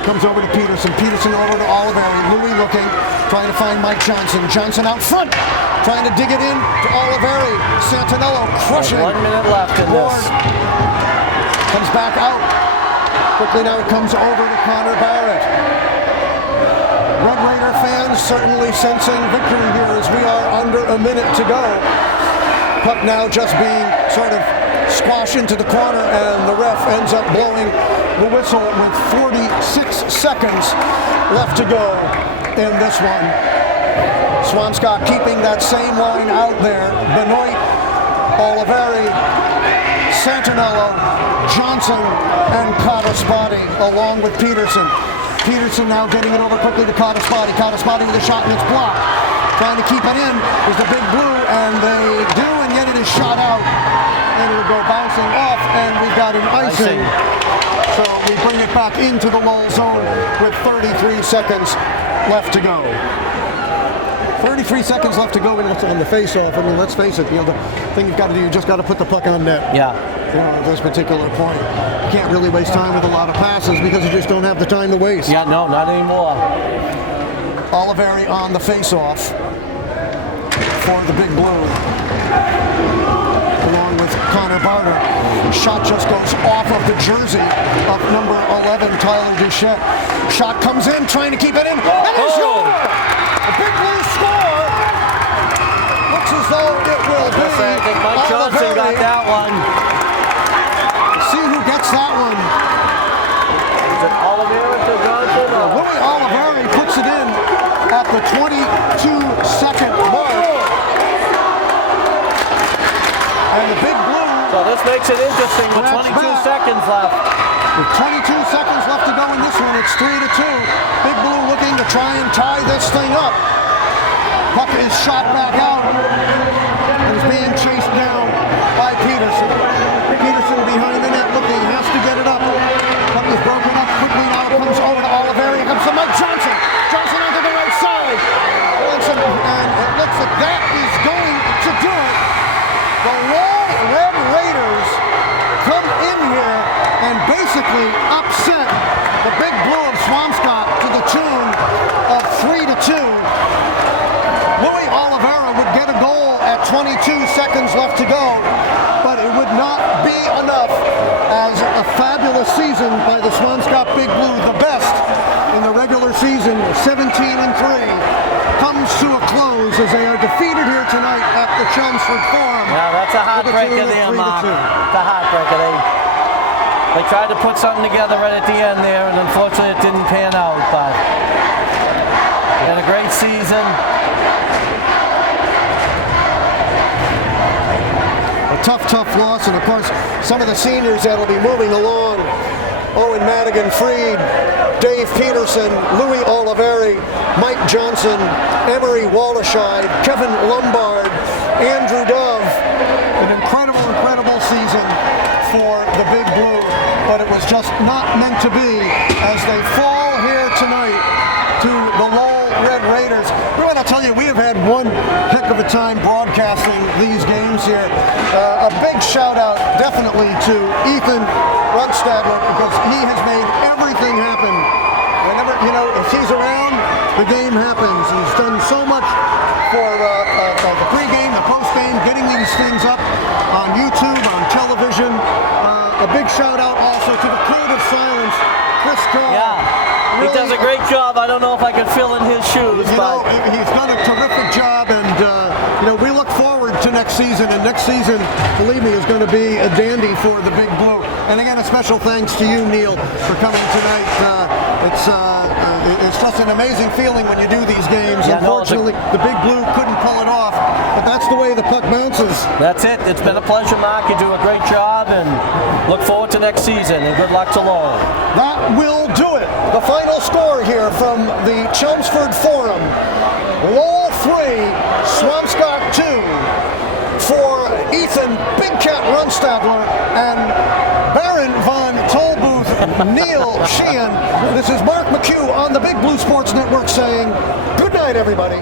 Comes over to Peterson. Peterson over to Oliveira. Louis looking, trying to find Mike Johnson. Johnson out front, trying to dig it in to Oliveira. Santinello crushing. 1 minute left in this. Comes back out. Quickly now it comes over to Connor Barrett. Red Raider fans certainly sensing victory here as we are under a minute to go. Puck now just being sort of squashed into the corner, and the ref ends up blowing the whistle with 46 seconds left to go in this one. Swampscott keeping that same line out there. Benoit, Oliveira, Santinello, Johnson, and Kataspati along with Peterson. Peterson now getting it over quickly to Kataspati. Kataspati with a shot, and it's blocked. Trying to keep it in is the Big Blue, and they do, and yet it is shot out. And it'll go bouncing off, and we've got an icing. So we bring it back into the Lowell zone with 33 seconds left to go. 33 seconds left to go on the face-off. I mean, let's face it, the thing you've got to do, you just got to put the puck on net. Yeah. At this particular point. You can't really waste time with a lot of passes because you just don't have the time to waste. Yeah, no, not anymore. Oliveira on the face-off for the Big Blue, along with Connor Barter. Shot just goes off of the jersey of number 11, Tyler Duchette. Shot comes in, trying to keep it in. And it's yours! The Big Blue score! Looks as though it will be. I think Mike Johnson got that one. See who gets that one. Is it Oliveira to Johnson? Louis Oliveira puts it in at the 22-second mark. And the Big Blue. So this makes it interesting with 22 seconds left. With 22 seconds left to It's 3-2. Big Blue looking to try and tie this thing up. Puck is shot back out and is being chased down by Peterson. Peterson behind the net looking, has to get it up. Puck is broken up quickly now. It comes over to Oliveri. Here comes to Mike Johnson. Johnson onto the right side. And it looks like that is going to do it. The Lowell Red Raiders come in here and basically upset the Big Blue of Swampscott to the tune of 3-2. Louis Oliveira would get a goal at 22 seconds left to go, but it would not be enough as a fabulous season by the Swampscott Big Blue, the best in the regular season, 17-3, comes to a close as they are defeated here tonight at the Chelmsford Forum. Yeah, that's a heartbreaker there, Marc. It's a heartbreaker. They tried to put something together right at the end there, and unfortunately it didn't pan out, but they had a great season. A tough loss, and of course, some of the seniors that'll be moving along. Owen Madigan-Freed, Dave Peterson, Louis Oliveri, Mike Johnson, Emery Wallerscheid, Kevin Lombard, Andrew Dove. An incredible season for the Big Blue, but it was just not meant to be as they fall here tonight to the Lowell Red Raiders. We want to tell you, we have had one heck of a time broadcasting these games here. A big shout out definitely to Ethan Runstadler, because he has made everything happen. Whenever, if he's around, the game happens. He's done so much for the pregame, the postgame, getting these things up on YouTube, on television. A big shout out also to the Code of Silence, Chris Carr. Yeah, he does a great job. I don't know if I could fill in his shoes, but he's done a terrific job, and we look forward to next season. And next season, believe me, is going to be a dandy for the Big Blue. And again, a special thanks to you, Neil, for coming tonight. It's just an amazing feeling when you do these games. Yeah, unfortunately, the Big Blue couldn't pull it off, but that's the way the puck bounces. That's it. It's been a pleasure, Marc. You do a great job, and look forward to next season, and good luck to Lowell. That will do it. The final score here from the Chelmsford Forum: Lowell 3, Swampscott 2. For Ethan Big Cat Runstadler and Baron Von Tollbooth, Neil Sheehan, this is Marc McHugh on the Big Blue Sports Network saying good night, everybody.